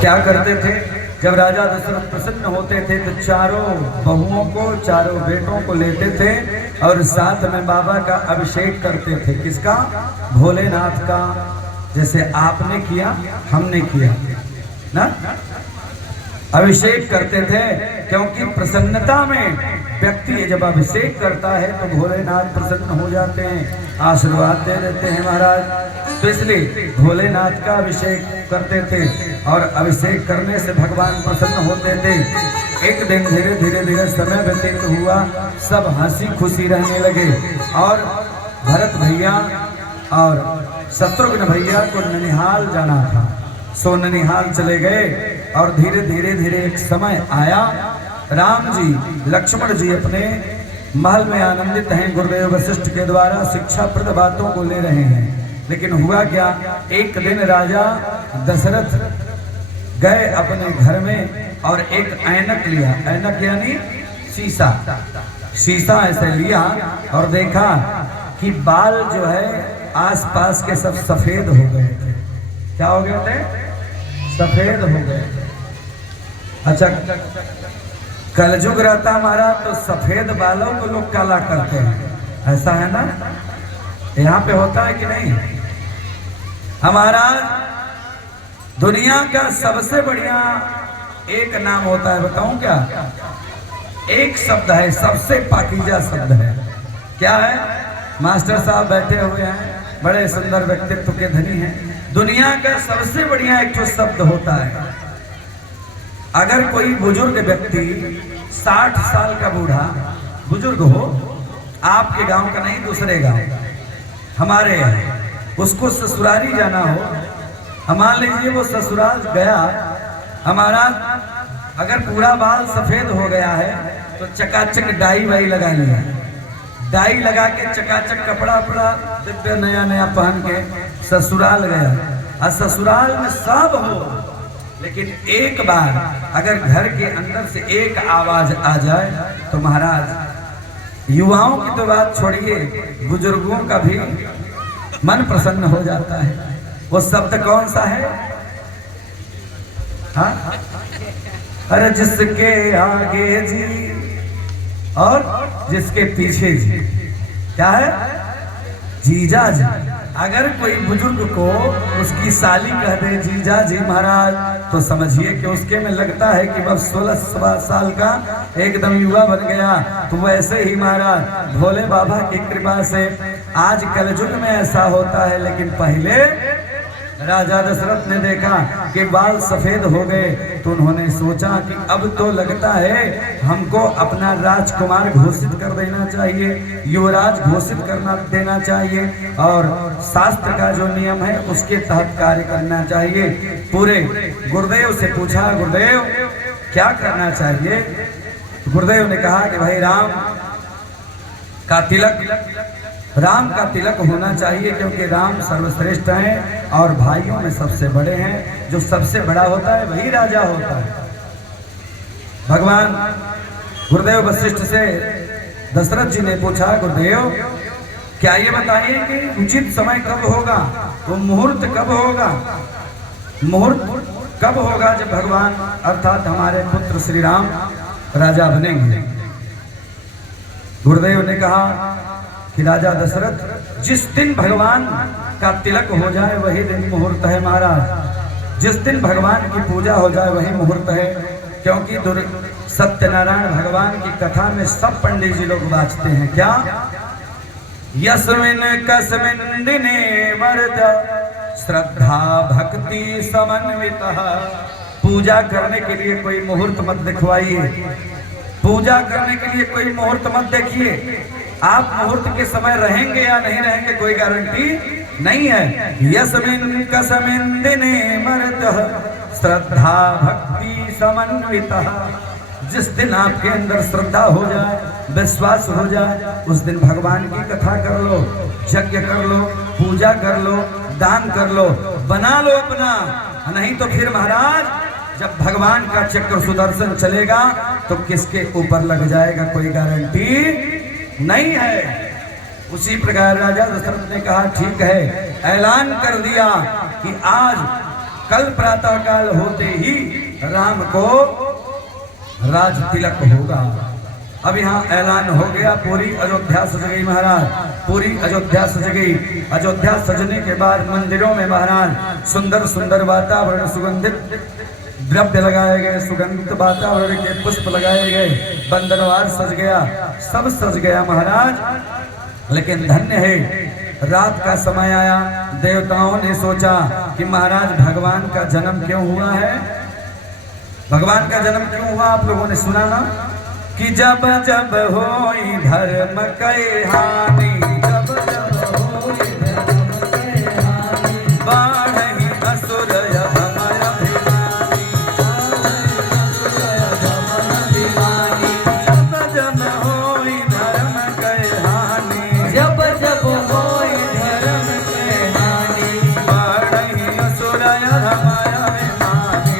क्या करते थे? जब राजा दशरथ प्रसन्न होते थे तो चारों बहुओं को, चारों बेटों को लेते थे और साथ में बाबा का अभिषेक करते थे। किसका? भोलेनाथ का। जैसे आपने किया, हमने किया ना, अभिषेक करते थे। क्योंकि प्रसन्नता में व्यक्ति जब अभिषेक करता है तो भोलेनाथ प्रसन्न हो जाते हैं, आशीर्वाद दे देते हैं महाराज। तो इसलिए भोलेनाथ का अभिषेक करते थे और अभिषेक करने से भगवान प्रसन्न होते थे। एक दिन धीरे धीरे धीरे समय व्यतीत हुआ, सब हंसी खुशी रहने लगे और भरत भैया और शत्रुघ्न भैया को ननिहाल जाना था, सो ननिहाल चले गए। और धीरे धीरे धीरे एक समय आया, राम जी लक्ष्मण जी अपने महल में आनंदित हैं, गुरुदेव वशिष्ठ के द्वारा शिक्षाप्रद बातों को ले रहे हैं। लेकिन हुआ क्या, एक दिन राजा दशरथ गए अपने घर में और एक ऐनक लिया, ऐनक यानी शीशा, शीशा ऐसे लिया और देखा कि बाल जो है आसपास के सब सफेद हो गए थे। क्या हो गए थे? सफेद हो गए। अच्छा, कलयुग रहता हमारा तो सफेद बालों को लोग काला करते हैं, ऐसा है ना? यहाँ पे होता है कि नहीं? हमारा दुनिया का सबसे बढ़िया एक नाम होता है, बताऊं क्या? एक शब्द है, सबसे पाकीजा शब्द है। क्या है? मास्टर साहब बैठे हुए हैं, बड़े सुंदर व्यक्तित्व के धनी हैं। दुनिया का सबसे बढ़िया एक तो शब्द होता है। अगर कोई बुजुर्ग व्यक्ति 60 साल का बूढ़ा बुजुर्ग हो, आपके गांव का नहीं दूसरे गांव, हमारे उसको ससुरारी जाना हो, मान लीजिए वो ससुराल गया, हमारा अगर पूरा बाल सफेद हो गया है तो चकाचक डाई वाई लगा लिया, डाई लगा के चकाचक कपड़ा वपड़ा दिव्य नया नया पहन के ससुराल गया। और ससुराल में सब हो, लेकिन एक बार अगर घर के अंदर से एक आवाज आ जाए तो महाराज, युवाओं की तो बात छोड़िए, बुजुर्गों का भी मन प्रसन्न हो जाता है। वो शब्द कौन सा है? हाँ, अरे जिसके आगे जी और जिसके पीछे जी। क्या है? जीजा जी। अगर कोई बुजुर्ग को उसकी साली कह दे जीजा जी महाराज, तो समझिए कि उसके में लगता है कि बस 16 साल का एकदम युवा बन गया। तो वैसे ही महाराज भोले बाबा की कृपा से आज कलयुग में ऐसा होता है। लेकिन पहले राजा दशरथ ने देखा कि बाल सफेद हो गए तो उन्होंने सोचा कि अब तो लगता है हमको अपना राजकुमार घोषित कर देना चाहिए, युवराज घोषित करना देना चाहिए और शास्त्र का जो नियम है उसके तहत कार्य करना चाहिए। पूरे गुरुदेव से पूछा, गुरुदेव क्या करना चाहिए? गुरुदेव ने कहा कि भाई राम का तिलक होना चाहिए, क्योंकि राम सर्वश्रेष्ठ हैं और भाइयों में सबसे बड़े हैं। जो सबसे बड़ा होता है वही राजा होता है। भगवान गुरुदेव वशिष्ठ से दशरथ जी ने पूछा, गुरुदेव क्या ये बताइए कि उचित समय कब होगा, वो मुहूर्त कब होगा? मुहूर्त कब होगा जब भगवान अर्थात हमारे पुत्र श्री राम राजा बनेंगे? गुरुदेव ने कहा कि राजा दशरथ, जिस दिन भगवान का तिलक हो जाए वही दिन मुहूर्त है महाराज। जिस दिन भगवान की पूजा हो जाए वही मुहूर्त है। क्योंकि सत्यनारायण भगवान की कथा में सब पंडित जी लोग बाँचते हैं। क्या? यस्मिन कस्मिन दिने वर्त श्रद्धा भक्ति समन्वितः। पूजा करने के लिए कोई मुहूर्त मत दिखवाइए, पूजा करने के लिए कोई मुहूर्त मत देखिए। आप मुहूर्त के समय रहेंगे या नहीं रहेंगे कोई गारंटी नहीं है। यस्मिन कस्मिन दिने मर्तः श्रद्धा भक्ति समन्वितः। जिस दिन आपके अंदर श्रद्धा हो जाए, विश्वास हो जाए, उस दिन भगवान की कथा कर लो, यज्ञ कर लो, पूजा कर लो, दान कर लो, बना लो अपना। नहीं तो फिर महाराज जब भगवान का चक्र सुदर्शन चलेगा तो किसके ऊपर लग जाएगा कोई गारंटी नहीं है। उसी प्रकार राजा दशरथ ने कहा, ठीक है, ऐलान कर दिया कि आज कल प्रातः काल होते ही राम को राज तिलक होगा। अब यहाँ ऐलान हो गया, पूरी अयोध्या सज गई महाराज, पूरी अयोध्या सज गई। अयोध्या सजने के बाद मंदिरों में महाराज सुंदर सुंदर वातावरण, सुगंधित द्रव्य लगाए गए, सुगंधित वातावरण के पुष्प लगाए गए, बंदरवार सज गया, सब सज गया महाराज। लेकिन धन्य है, रात का समय आया, देवताओं ने सोचा कि महाराज भगवान का जन्म क्यों हुआ है, भगवान का जन्म क्यों हुआ। आप लोगों ने सुना ना कि जब जब होई धर्म के हानि, जब जब होई धर्म के हानि, बाढ़हि असुर अधम अभिमानी, जब जब होई धर्म के हानि, जब जब होई धर्म के हानि, बाढ़हि असुर अधम अभिमानी,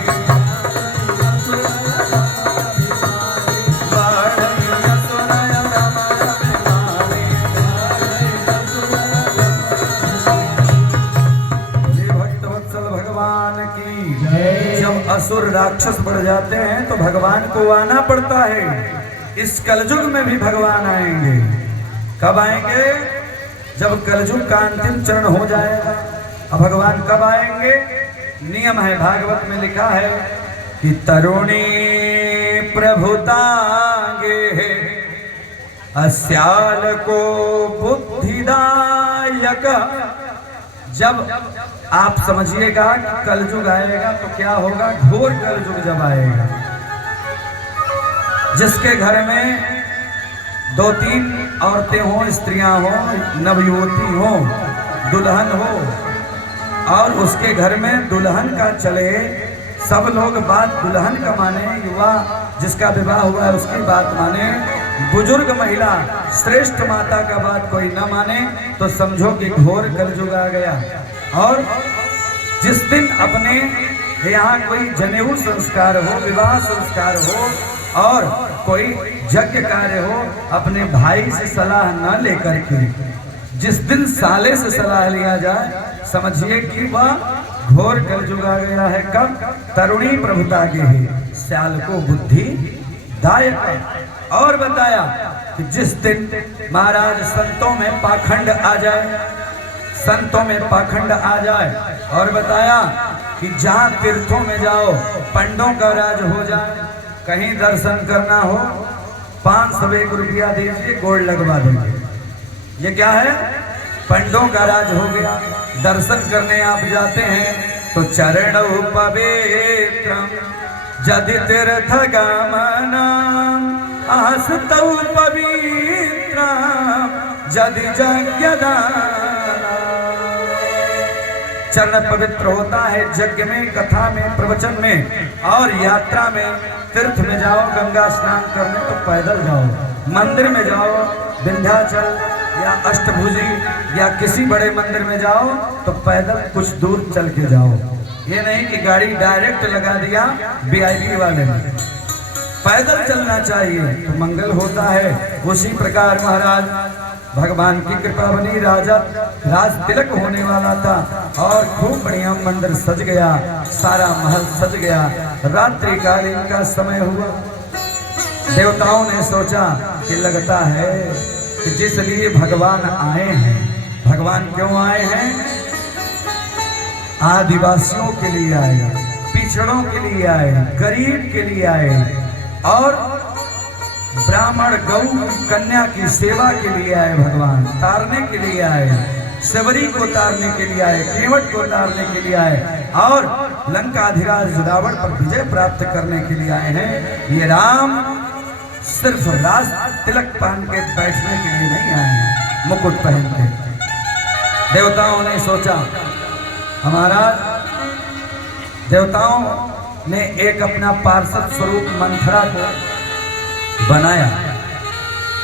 असुर राक्षस बढ़ जाते हैं तो भगवान को आना पड़ता है। इस कलयुग में भी भगवान आएंगे। कब आएंगे? जब कलयुग का अंतिम चरण हो जाएगा। अब भगवान कब आएंगे? नियम है, भागवत में लिखा है कि तरुणी प्रभुतांगे अस्याल को बुद्धिदायक। जब आप समझिएगा कि कलयुग आएगा तो क्या होगा, घोर कलयुग जब आएगा, जिसके घर में 2-3 औरतें हों, स्त्रियां हों, नवयुवती हो, दुल्हन हो, और उसके घर में दुल्हन का चले, सब लोग बात दुल्हन का माने, युवा जिसका विवाह हुआ है उसकी बात माने, बुजुर्ग महिला श्रेष्ठ माता का बात कोई न माने, तो समझो कि घोर कलयुग आ गया। और जिस दिन अपने यहाँ कोई जनेऊ संस्कार हो, विवाह संस्कार हो, और कोई यज्ञ कार्य हो, अपने भाई से सलाह न लेकर के जिस दिन साले से सलाह लिया जाए, समझिए कि वह घोर कलयुग आ गया है। कब? तरुणी प्रभुता के है, स्याल को बुद्धि दायक। और बताया कि जिस दिन महाराज संतों में पाखंड आ जाए, संतों में पाखंड आ जाए, और बताया कि जहां तीर्थों में जाओ पंडों का राज हो जाए, कहीं दर्शन करना हो 501 रुपया दीजिए, गोड़ लगवा देंगे। ये क्या है? पंडों का राज हो गया। दर्शन करने आप जाते हैं तो चरण पवित्रम जदि तीर्थ गमनम आस्तौ पवित्रम जदि यज्ञदानम। चरण पवित्र होता है यज्ञ में, कथा में, प्रवचन में, और यात्रा में, तीर्थ में जाओ, गंगा स्नान करने तो पैदल जाओ, मंदिर में जाओ, विंध्याचल या अष्टभुजी या किसी बड़े मंदिर में जाओ तो पैदल कुछ दूर चल के जाओ। ये नहीं कि गाड़ी डायरेक्ट लगा दिया VIP वाले ने, पैदल चलना चाहिए तो मंगल होता है। उसी प्रकार महाराज भगवान की कृपा बनी, राज तिलक होने वाला था और खूब बढ़िया मंदिर सज गया, सारा महल सज गया। रात्रि कालीन का समय हुआ, देवताओं ने सोचा कि लगता है कि जिस लिए भगवान आए हैं, भगवान क्यों आए हैं? आदिवासियों के लिए आए, पिछड़ों के लिए आए, गरीब के लिए आए, और ब्राह्मण गौ कन्या की सेवा के लिए आए, भगवान तारने के लिए आए, सेवरी को तारने के लिए आए, केवट को तारने के लिए आए, और लंकाधिराज रावण पर विजय प्राप्त करने के लिए आए हैं। ये राम सिर्फ राज तिलक पहन के बैठने के लिए नहीं आए हैं, मुकुट पहन के। देवताओं ने सोचा, हमारा देवताओं ने एक अपना पार्षद स्वरूप मंथरा को बनाया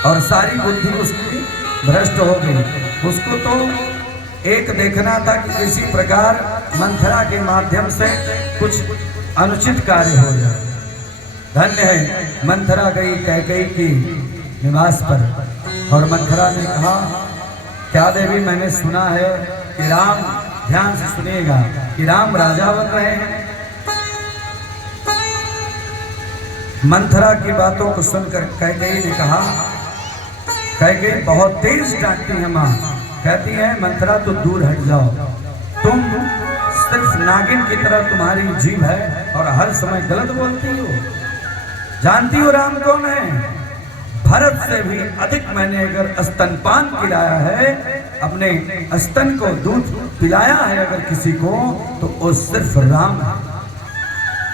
और सारी बुद्धि उसकी भ्रष्ट हो गई। उसको तो एक देखना था कि किसी प्रकार मंथरा के माध्यम से कुछ अनुचित कार्य हो जाए। धन्य है, मंथरा गई कैकेयी की निवास पर, और मंथरा ने कहा, क्या देवी, मैंने सुना है कि राम ध्यान से सुनिएगा कि राम राजा बन रहे हैं। मंथरा की बातों को सुनकर कैकेयी ने कहा, कैकेयी बहुत तेज डांटती है माँ, कहती है मंथरा तो दूर हट जाओ, तुम सिर्फ नागिन की तरह तुम्हारी जीभ है और हर समय गलत बोलती हो। जानती हो राम कौन है? भरत से भी अधिक मैंने अगर स्तनपान पिलाया है, अपने स्तन को दूध पिलाया है अगर किसी को, तो वो सिर्फ राम है।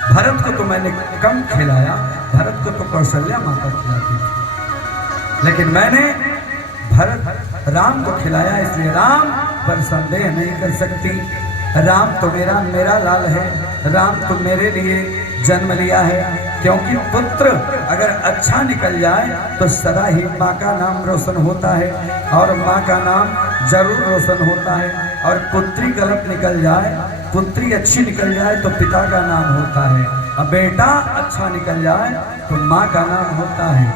भरत को तो मैंने कम खिलाया, भरत को तो कौशल्या माता खिलाती थी, लेकिन मैंने भरत राम को खिलाया, इसलिए राम पर संदेह नहीं कर सकती। राम तो मेरा लाल है, राम तो मेरे लिए जन्म लिया है, क्योंकि पुत्र अगर अच्छा निकल जाए तो सदा ही माँ का नाम रोशन होता है, और माँ का नाम जरूर रोशन होता है। और पुत्री गलत निकल जाए, पुत्री अच्छी निकल जाए तो पिता का नाम होता है, और बेटा अच्छा निकल जाए तो माँ का नाम होता है।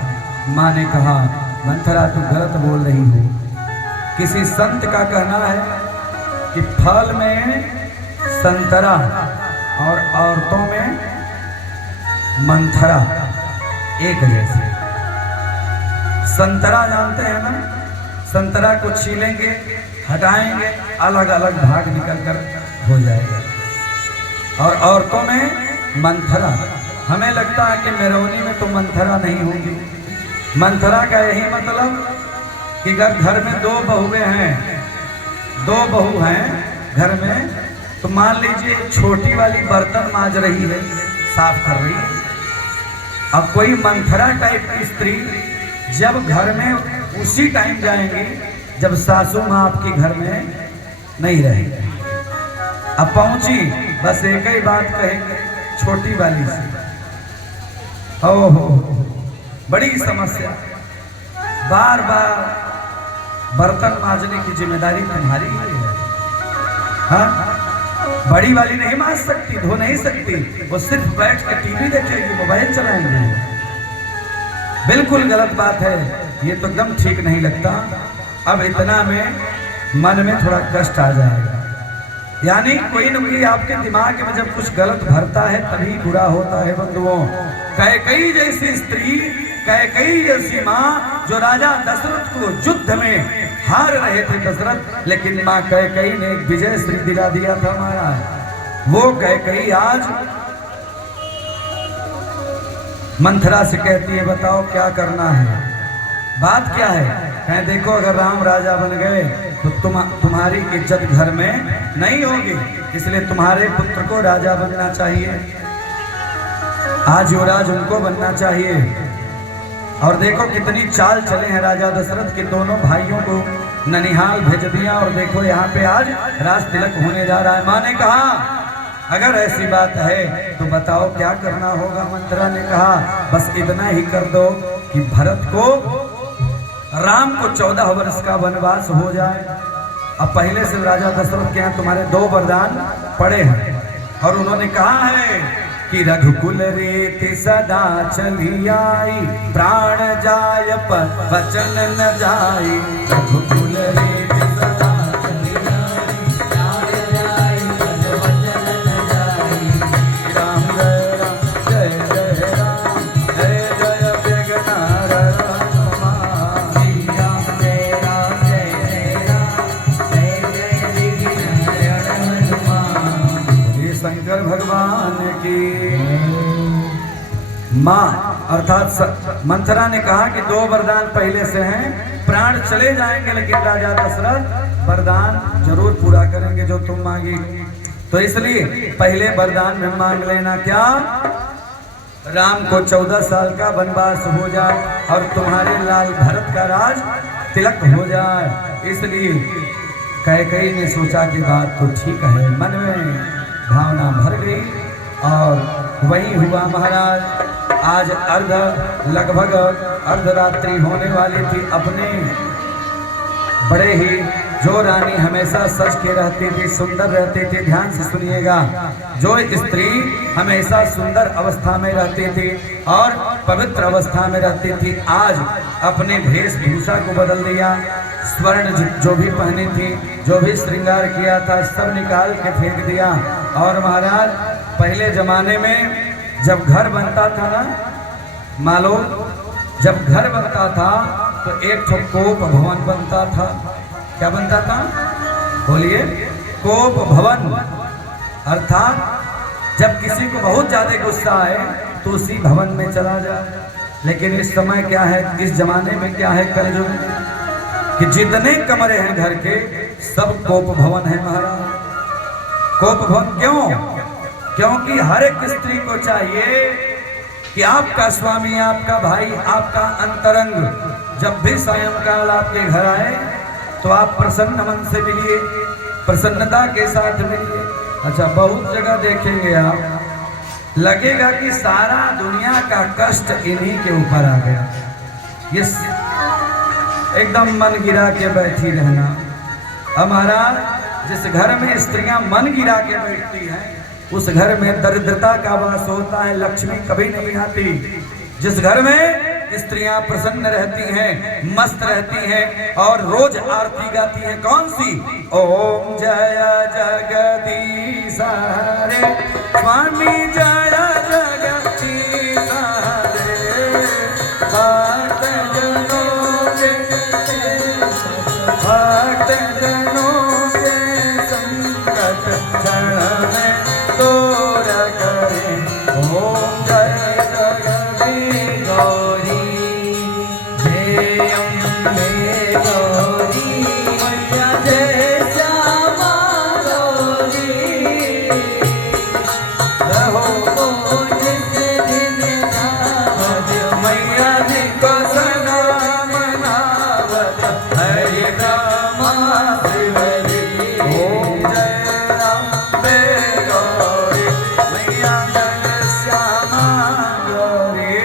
माँ ने कहा मंथरा तू गलत बोल रही हो। किसी संत का कहना है कि फल में संतरा और औरतों में मंथरा एक जैसे। संतरा जानते हैं ना, संतरा को छीलेंगे, हटाएंगे, अलग अलग भाग निकल कर हो जाएगा। और औरतों में मंथरा, हमें लगता है कि मेरौनी में तो मंथरा नहीं होगी। मंथरा का यही मतलब कि अगर घर में दो बहुएं हैं, दो बहू हैं घर में, तो मान लीजिए छोटी वाली बर्तन मांज रही है, साफ कर रही है। अब कोई मंथरा टाइप की स्त्री जब घर में उसी टाइम जाएंगी जब सासू माँ आपकी घर में नहीं रहेगी। अब पहुंची, बस एक ही बात कहेंगे छोटी वाली से, ओहो बड़ी समस्या, बार बार बर्तन मांजने की जिम्मेदारी तुम्हारी ही है। हाँ, बड़ी वाली नहीं मांज सकती, धो नहीं सकती, वो सिर्फ बैठ के टीवी देखेगी, मोबाइल चलाएंगे। बिल्कुल गलत बात है, ये तो एकदम ठीक नहीं लगता। अब इतना में मन में थोड़ा कष्ट आ जाएगा, यानी कोई न कोई आपके दिमाग में जब कुछ गलत भरता है तभी बुरा होता है बंधुओं। कैकेयी जैसी स्त्री, कैकेयी जैसी माँ, जो राजा दशरथ को युद्ध में हार रहे थे दशरथ, लेकिन माँ कैकेयी ने एक विजय श्री दिला दिया था महाराज। वो कैकेयी आज मंथरा से कहती है बताओ क्या करना है, बात क्या है? कहें देखो अगर राम राजा बन गए तो तुम्हारी इज्जत घर में नहीं होगी, इसलिए तुम्हारे पुत्र को राजा बनना चाहिए, आज युवराज उनको बनना चाहिए। और देखो कितनी चाल चले हैं राजा दशरथ के, दोनों भाइयों को ननिहाल भेज दिया, और देखो यहाँ पे आज राज तिलक होने जा रहा है। माँ ने कहा अगर ऐसी बात है तो बताओ क्या करना होगा। मंथरा ने कहा बस इतना ही कर दो कि भरत को, राम को 14 वर्ष का वनवास हो जाए। अब पहले से राजा दशरथ के यहाँ तुम्हारे 2 वरदान पड़े हैं, और उन्होंने कहा है कि रघुकुल रीति सदा चली आई, प्राण जाय पर वचन न जाई। रघुकुल रीति सदा चली आई, प्राण जाय पर वचन न जाई। राम जय राम जय जय राम, जय जय विघ्नहर हनुमान। श्री राम जय राम जय जय राम, जय जय विघ्नहर हनुमान। ये शंकर भगवान की। माँ अर्थात मंथरा ने कहा कि 2 वरदान पहले से हैं, प्राण चले जाएंगे लेकिन राजा दशरथ वरदान जरूर पूरा करेंगे जो तुम मांगी। तो इसलिए पहले वरदान में मांग लेना क्या, राम को 14 साल का वनवास हो जाए और तुम्हारे लाल भरत का राज तिलक हो जाए। इसलिए कैकेयी ने सोचा कि बात तो ठीक है, मन में भावना भर गई, और वही हुआ महाराज। आज लगभग अर्धरात्रि होने वाली थी। अपने बड़े ही जो रानी हमेशा सज के रहती थी, सुंदर रहती थी, ध्यान से सुनिएगा, जो स्त्री हमेशा सुंदर अवस्था में रहती थी और पवित्र अवस्था में रहती थी, आज अपने वेशभूषा को बदल दिया। स्वर्ण जो भी पहनी थी, जो भी श्रृंगार किया था, सब निकाल के फेंक दिया। और महाराज पहले जमाने में जब घर बनता था ना, मालो जब घर बनता था तो एक ठो कोप भवन बनता था। क्या बनता था? बोलिए। कोप भवन, अर्थात जब किसी को बहुत ज्यादा गुस्सा आए तो उसी भवन में चला जाए। लेकिन इस समय क्या है, इस जमाने में क्या है, कलयुग कि जितने कमरे हैं घर के सब कोप भवन है महाराज। कोप भवन क्यों? क्योंकि हर एक स्त्री को चाहिए कि आपका स्वामी, आपका भाई, आपका अंतरंग जब भी सायंकाल आपके घर आए तो आप प्रसन्न मन से मिलिए, प्रसन्नता के साथ मिलिए। अच्छा, बहुत जगह देखेंगे आप, लगेगा कि सारा दुनिया का कष्ट इन्हीं के ऊपर आ गया। ये एकदम मन गिरा के बैठी रहना। हमारा जिस घर में स्त्रियां मन गिरा के बैठती हैं उस घर में दरिद्रता का वास होता है, लक्ष्मी कभी नहीं आती। जिस घर में स्त्रियां प्रसन्न रहती हैं, मस्त रहती हैं और रोज आरती गाती हैं, कौन सी? ओम जय जगदीश हरे, स्वामी जय जगदीश हरे, भक्त जनों के संकट क्षण में दूर करे। ओम जय जगदीश गौरी, जय अम्बे गौरी, मैया जय श्यामा गौरी, रहो जिस दिन आज मैया जी को सदा मनावत हरे रामा शिवरी। ओम जय अम्बे गौरी, मैया जय श्यामा गौरी।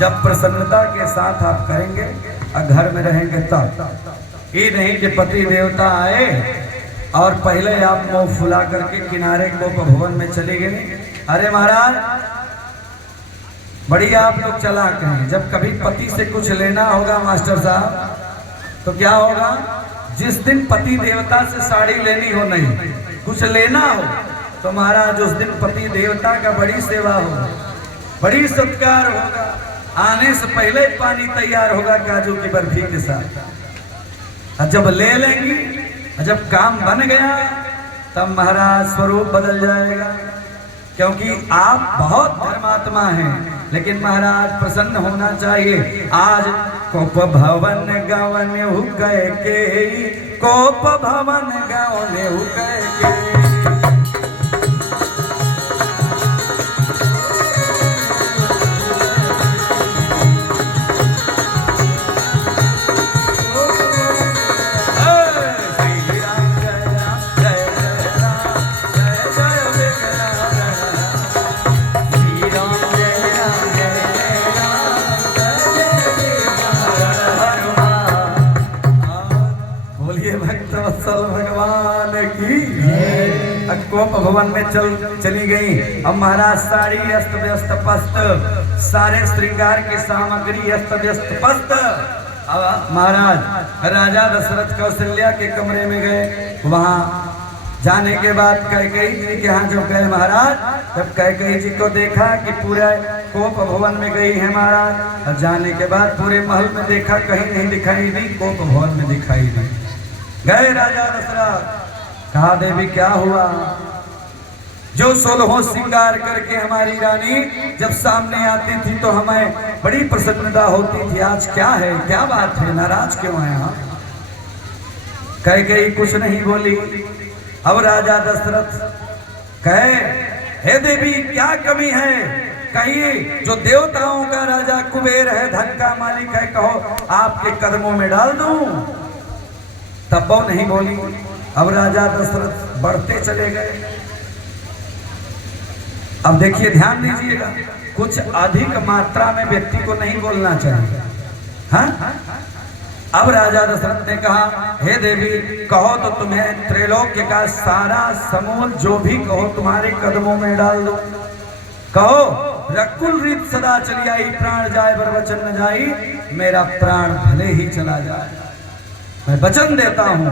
जब प्रसन्नता के साथ आप करेंगे और घर में रहेंगे तब ये नहीं कि पति देवता आए और पहले आप मुंह फुला करके किनारे को भवन में चले गए। अरे महाराज, बड़ी आप लोग चालाक हैं। जब कभी पति से कुछ लेना होगा मास्टर साहब तो क्या होगा? जिस दिन पति देवता से साड़ी लेनी हो, नहीं कुछ लेना हो तो महाराज उस दिन पति देवता का बड़ी सेवा होगा, बड़ी सत्कार होगा। आने से पहले ही पानी तैयार होगा काजू की बर्फी के साथ। और जब ले लेंगी, जब काम बन गया तब महाराज स्वरूप बदल जाएगा। क्योंकि आप बहुत धर्मात्मा हैं, लेकिन महाराज प्रसन्न होना चाहिए। आज कोप भवन गवन हुकै के, कोप भवन गवन हुकै के। भगवान की कोप भवन में चली गई। अब महाराज साड़ी अस्त व्यस्त पस्त, सारे श्रृंगार की सामग्री अस्त व्यस्त पस्त। अब महाराज राजा दशरथ कौशल्या के कमरे में गए। वहां जाने के बाद कैकेयी जी के यहाँ जब गए महाराज, जब कैकेयी जी को देखा कि पूरा कोप भवन में गई है महाराज, और जाने के बाद पूरे महल में देखा, कहीं नहीं दिखाई दी, कोप भवन में दिखाई दी। गए राजा दशरथ, कहा देवी क्या हुआ? जो 16 श्रृंगार करके हमारी रानी जब सामने आती थी तो हमें बड़ी प्रसन्नता होती थी, आज क्या है, क्या बात है, नाराज क्यों है? हाँ, कैकेयी कुछ नहीं बोली। अब राजा दशरथ कहे, हे देवी क्या कमी है, कहिए। जो देवताओं का राजा कुबेर है, धन का मालिक है, कहो आपके कदमों में डाल दूं। तब वो नहीं बोली। अब राजा दशरथ बढ़ते चले गए। अब देखिए, ध्यान दीजिएगा, कुछ अधिक मात्रा में व्यक्ति को नहीं बोलना चाहिए। हाँ, अब राजा दशरथ ने कहा, हे देवी, कहो तो तुम्हें त्रैलोक्य का सारा समूल जो भी कहो तुम्हारे कदमों में डाल दो। कहो, रकुल रीत सदा चली आई, प्राण जाए बर वचन न जाई, मेरा प्राण भले ही चला जाए, मैं वचन देता हूं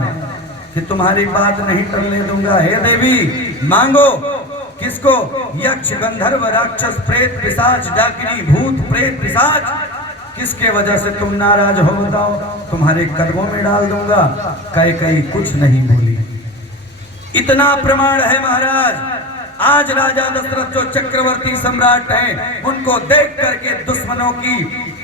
कि तुम्हारी बात नहीं टलने दूंगा। हे देवी, मांगो। किसको? यक्ष, गंधर्व, राक्षस, प्रेत, पिशाच, डाकिनी, भूत, प्रेत, पिशाच, किसके वजह से तुम नाराज हो बताओ, तुम्हारे कदमों में डाल दूंगा। कई कुछ नहीं बोली। इतना प्रमाण है महाराज, आज राजा दशरथ जो चक्रवर्ती सम्राट हैं, उनको देख करके दुश्मनों की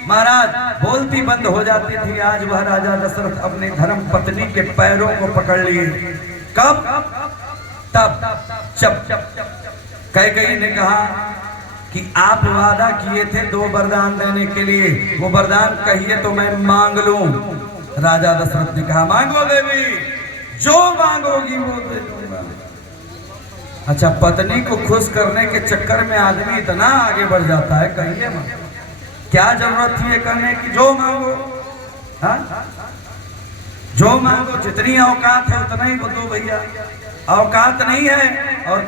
महाराज बोलती बंद हो जाती थी। आज वह राजा दशरथ अपने धर्म पत्नी के पैरों को पकड़ लिए। कब? तब जब कैकेयी ने कहा कि आप वादा किए थे 2 वरदान देने के लिए, वो वरदान कहिए तो मैं मांग लूं। राजा दशरथ ने कहा, मांगो देवी, जो मांगोगी वो दे दूंगा। अच्छा, पत्नी को खुश करने के चक्कर में आदमी इतना आगे बढ़ जाता है, कहिए मत। क्या जरूरत थी ये करने की? जो मांगो, हाँ, जो मांगो, जितनी औकात है उतना ही दो भैया। औकात नहीं है और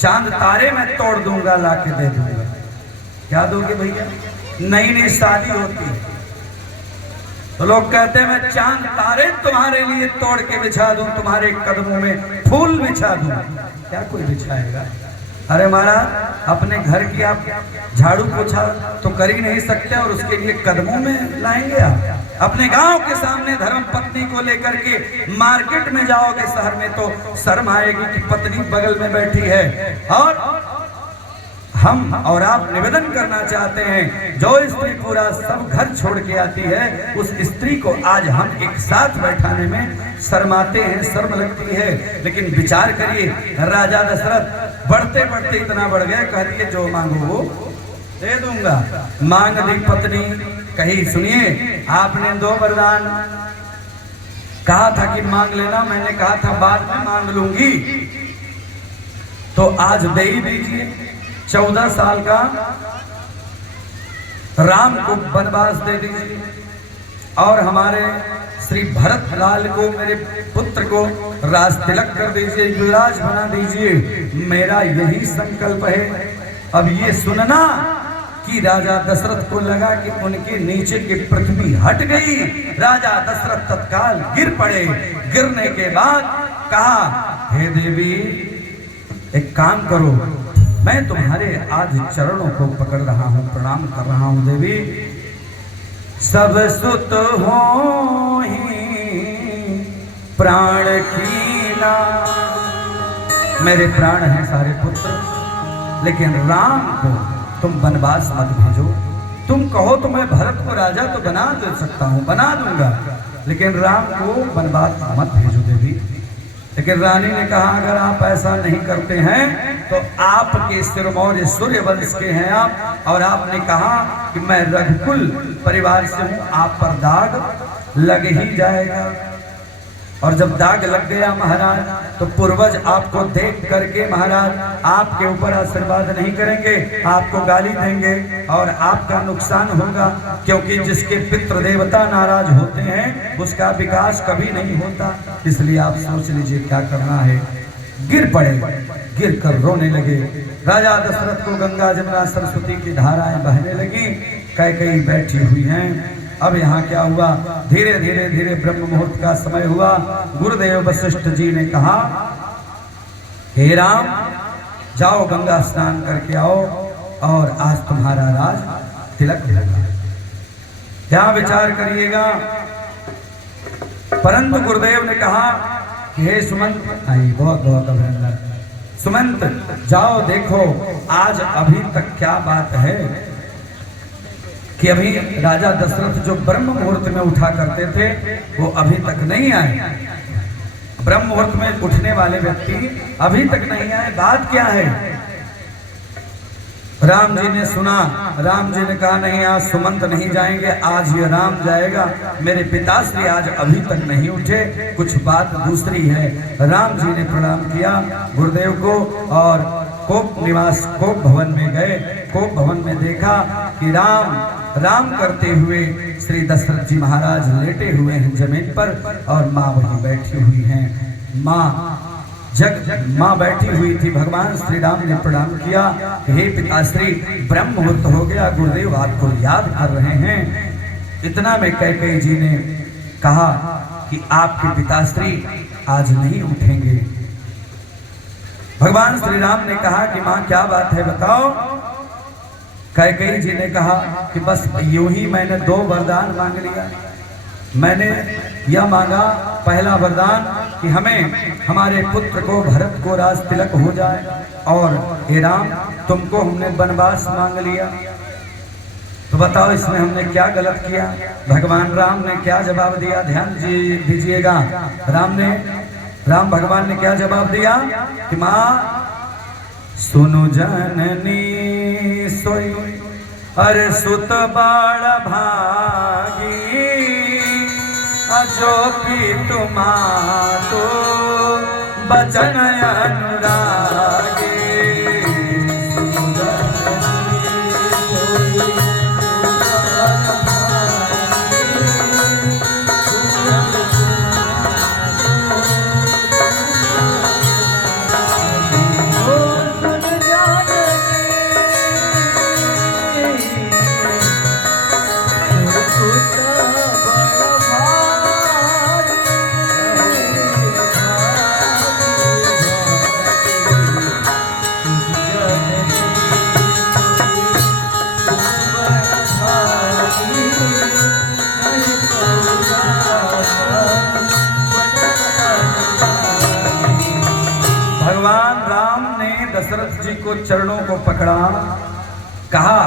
चांद तारे मैं तोड़ दूंगा, लाके दे दूंगा। क्या दोगे भैया? नई शादी होती है तो लोग कहते हैं मैं चांद तारे तुम्हारे लिए तोड़ के बिछा दूं, तुम्हारे कदमों में फूल बिछा दूं। क्या कोई बिछाएगा? अरे महाराज, अपने घर की आप झाड़ू पोछा तो कर ही नहीं सकते और उसके लिए कदमों में लाएंगे आप? अपने गांव के सामने धर्म पत्नी को लेकर के मार्केट में जाओगे शहर में तो शर्म आएगी कि पत्नी बगल में बैठी है। और हम और आप निवेदन करना चाहते हैं, जो स्त्री पूरा सब घर छोड़ के आती है, उस स्त्री को आज हम एक साथ बैठाने में शर्माते हैं, शर्म लगती है। लेकिन विचार करिए, राजा दशरथ बढ़ते बढ़ते इतना बढ़ गए, कह दिए जो मांगो वो दे दूंगा। मांग दी पत्नी, कही सुनिए, आपने 2 वरदान कहा था कि मांग लेना, मैंने कहा था बाद में मांग लूंगी, तो आज दे ही दीजिए। 14 साल का राम को वनवास दे दीजिए और हमारे श्री भरत लाल को, मेरे पुत्र को राज तिलक कर दीजिए, युवराज बना दीजिए। मेरा यही संकल्प है। अब ये सुनना कि राजा दशरथ को लगा कि उनके नीचे की पृथ्वी हट गई। राजा दशरथ तत्काल गिर पड़े। गिरने के बाद कहा, हे देवी, एक काम करो, मैं तुम्हारे आज चरणों को पकड़ रहा हूं, प्रणाम कर रहा हूं देवी। सब सुत हो ही प्राण कीना, मेरे प्राण हैं सारे पुत्र, लेकिन राम को तुम वनवास मत भेजो। तुम कहो तो मैं भरत को राजा तो बना दे सकता हूं, बना दूंगा, लेकिन राम को वनवास मत भेजो देवी। लेकिन रानी ने कहा, अगर आप ऐसा नहीं करते हैं तो आपके सिरमौर सूर्य वंश के हैं आप, और आपने कहा कि मैं रघुकुल परिवार से हूं, आप पर दाग लग ही जाएगा। और जब दाग लग गया महाराज, तो पूर्वज आपको देख करके महाराज आपके ऊपर आशीर्वाद नहीं करेंगे, आपको गाली देंगे और आपका नुकसान होगा। क्योंकि जिसके पितृ देवता नाराज होते हैं उसका विकास कभी नहीं होता। इसलिए आप सोच लीजिए क्या करना है। गिर पड़े, गिर कर रोने लगे। राजा दशरथ को गंगा जमुना सरस्वती की धाराएं बहने लगी। कैकेयी बैठी हुई हैं। अब यहाँ क्या हुआ, धीरे धीरे धीरे ब्रह्म मुहूर्त का समय हुआ। गुरुदेव वशिष्ठ जी ने कहा, हे राम, जाओ गंगा स्नान करके आओ और आज तुम्हारा राज तिलक होगा। क्या विचार करिएगा। परंतु गुरुदेव ने कहा कि हे सुमंत, बहुत बहुत अभिनंदन। सुमंत, जाओ देखो आज अभी तक क्या बात है कि अभी राजा दशरथ जो ब्रह्म मुहूर्त में उठा करते थे वो अभी तक नहीं आए। ब्रह्म मुहूर्त में उठने वाले व्यक्ति अभी तक नहीं आए, बात क्या है। राम जी ने सुना। राम जी ने कहा, नहीं आज सुमंत नहीं जाएंगे, आज ये राम जाएगा। मेरे पिताश्री आज अभी तक नहीं उठे, कुछ बात दूसरी है। राम जी ने प्रणाम किया गुरुदेव को और कोप निवास कोप भवन में गए। कोप भवन में देखा कि राम राम करते हुए श्री दशरथ जी महाराज लेटे हुए हैं जमीन पर और माँ वहीं बैठी हुई हैं। माँ बैठी हुई थी। भगवान श्री राम ने प्रणाम किया, हे पिताश्री, ब्रह्म मुहूर्त हो गया, गुरुदेव आपको याद कर रहे हैं। इतना में कैकेयी जी ने कहा कि आपके पिताश्री आज नहीं उठेंगे। भगवान श्री राम ने कहा कि माँ क्या बात है बताओ। कैकेयी जी ने कहा कि बस यूं ही मैंने 2 वरदान मांग लिया। मैंने यह मांगा, पहला वरदान कि हमें हमारे पुत्र को भरत को राज तिलक हो जाए, और हे राम तुमको हमने वनवास मांग लिया। तो बताओ इसमें हमने क्या गलत किया। भगवान राम ने क्या जवाब दिया, ध्यान दीजिएगा। राम भगवान ने क्या जवाब दिया कि माँ सुनु जननी सोई अरे सुत बड़ भागी, जो भी तुम्हारो बचन अनुरागी। दशरथ जी को चरणों को पकड़ा, कहा,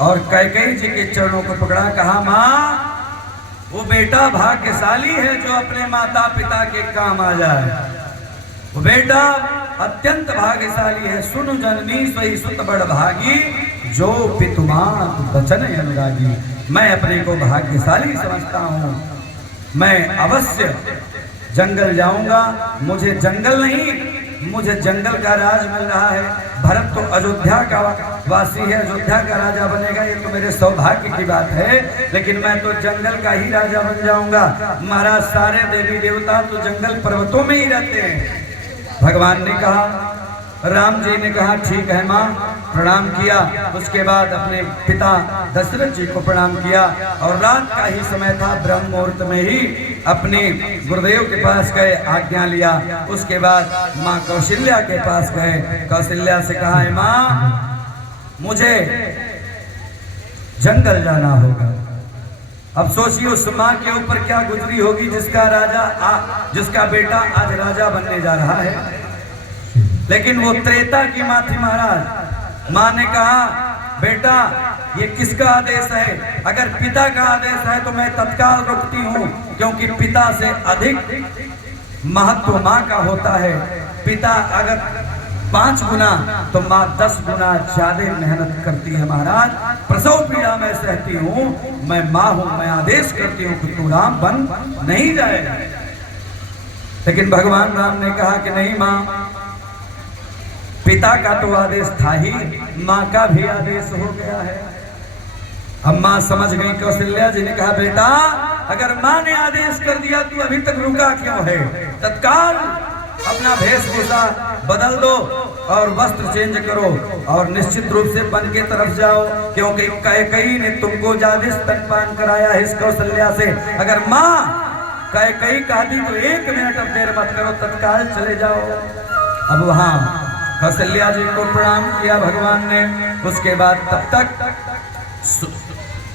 और कैकेयी जी के चरणों को पकड़ा, कहा माँ वो बेटा भाग्यशाली है जो अपने माता पिता के काम आ जाए। वो बेटा अत्यंत भाग्यशाली है। सुनु जननी सोई सुत बड़ भागी, जो पितुमान बचन अनुरागी। मैं अपने को भाग्यशाली समझता हूँ। मैं अवश्य जंगल जाऊंगा। मुझे जंगल नहीं, मुझे जंगल का राज मिल रहा है। भरत तो अयोध्या का वासी है, अयोध्या का राजा बनेगा, ये तो मेरे सौभाग्य की बात है। लेकिन मैं तो जंगल का ही राजा बन जाऊंगा। महाराज सारे देवी देवता तो जंगल पर्वतों में ही रहते हैं। भगवान ने कहा, राम जी ने कहा ठीक है माँ, प्रणाम किया। उसके बाद अपने पिता दशरथ जी को प्रणाम किया और रात का ही समय था, ब्रह्म मुहूर्त में ही अपने गुरुदेव के पास गए, आज्ञा लिया। उसके बाद माँ कौशल्या के पास गए। कौशल्या से कहा है माँ मुझे जंगल जाना होगा। अब सोचिए उस माँ के ऊपर क्या गुजरी होगी जिसका बेटा आज राजा बनने जा रहा है। लेकिन वो त्रेता की माँ थी महाराज। माँ ने कहा बेटा ये किसका आदेश है? अगर पिता का आदेश है तो मैं तत्काल रुकती हूँ, क्योंकि पिता से अधिक महत्व माँ का होता है। पिता अगर 5 गुना तो माँ 10 गुना ज्यादा मेहनत करती है महाराज। प्रसव पीड़ा मैं सहती हूँ, मैं माँ हूँ, मैं आदेश करती हूँ कि तू राम बन नहीं जाएगा। लेकिन भगवान राम ने कहा कि नहीं माँ, पिता का तो आदेश था ही, माँ का भी आदेश हो गया है। अब माँ समझ गई। कौशल्या जी ने कहा बेटा अगर माँ ने आदेश कर दिया तू अभी तक रुका क्यों है? तत्काल अपना वेशभूषा बदल दो और वस्त्र चेंज करो और निश्चित रूप से वन के तरफ जाओ, क्योंकि कैकेयी ने तुमको ज्यादा स्तनपान कराया है इस कौशल्या से। अगर माँ कैकेयी कहती तो 1 मिनट अब देर मत करो, तत्काल चले जाओ। अब वहां कौशल्या जी को प्रणाम किया भगवान ने। उसके बाद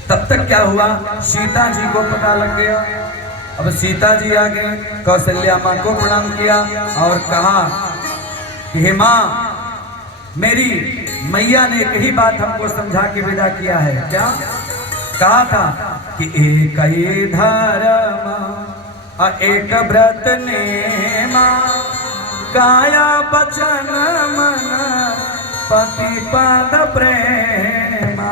तब तक क्या हुआ, सीता जी को पता लग गया। अब सीता जी आ गई, कौशल्या माँ को प्रणाम किया और कहा कि हे माँ, मेरी मैया ने एक ही बात हमको समझा के विदा किया है। क्या कहा था कि एक ही धर्म एक व्रत नेमा, काया बचन मन पति पद प्रेमा।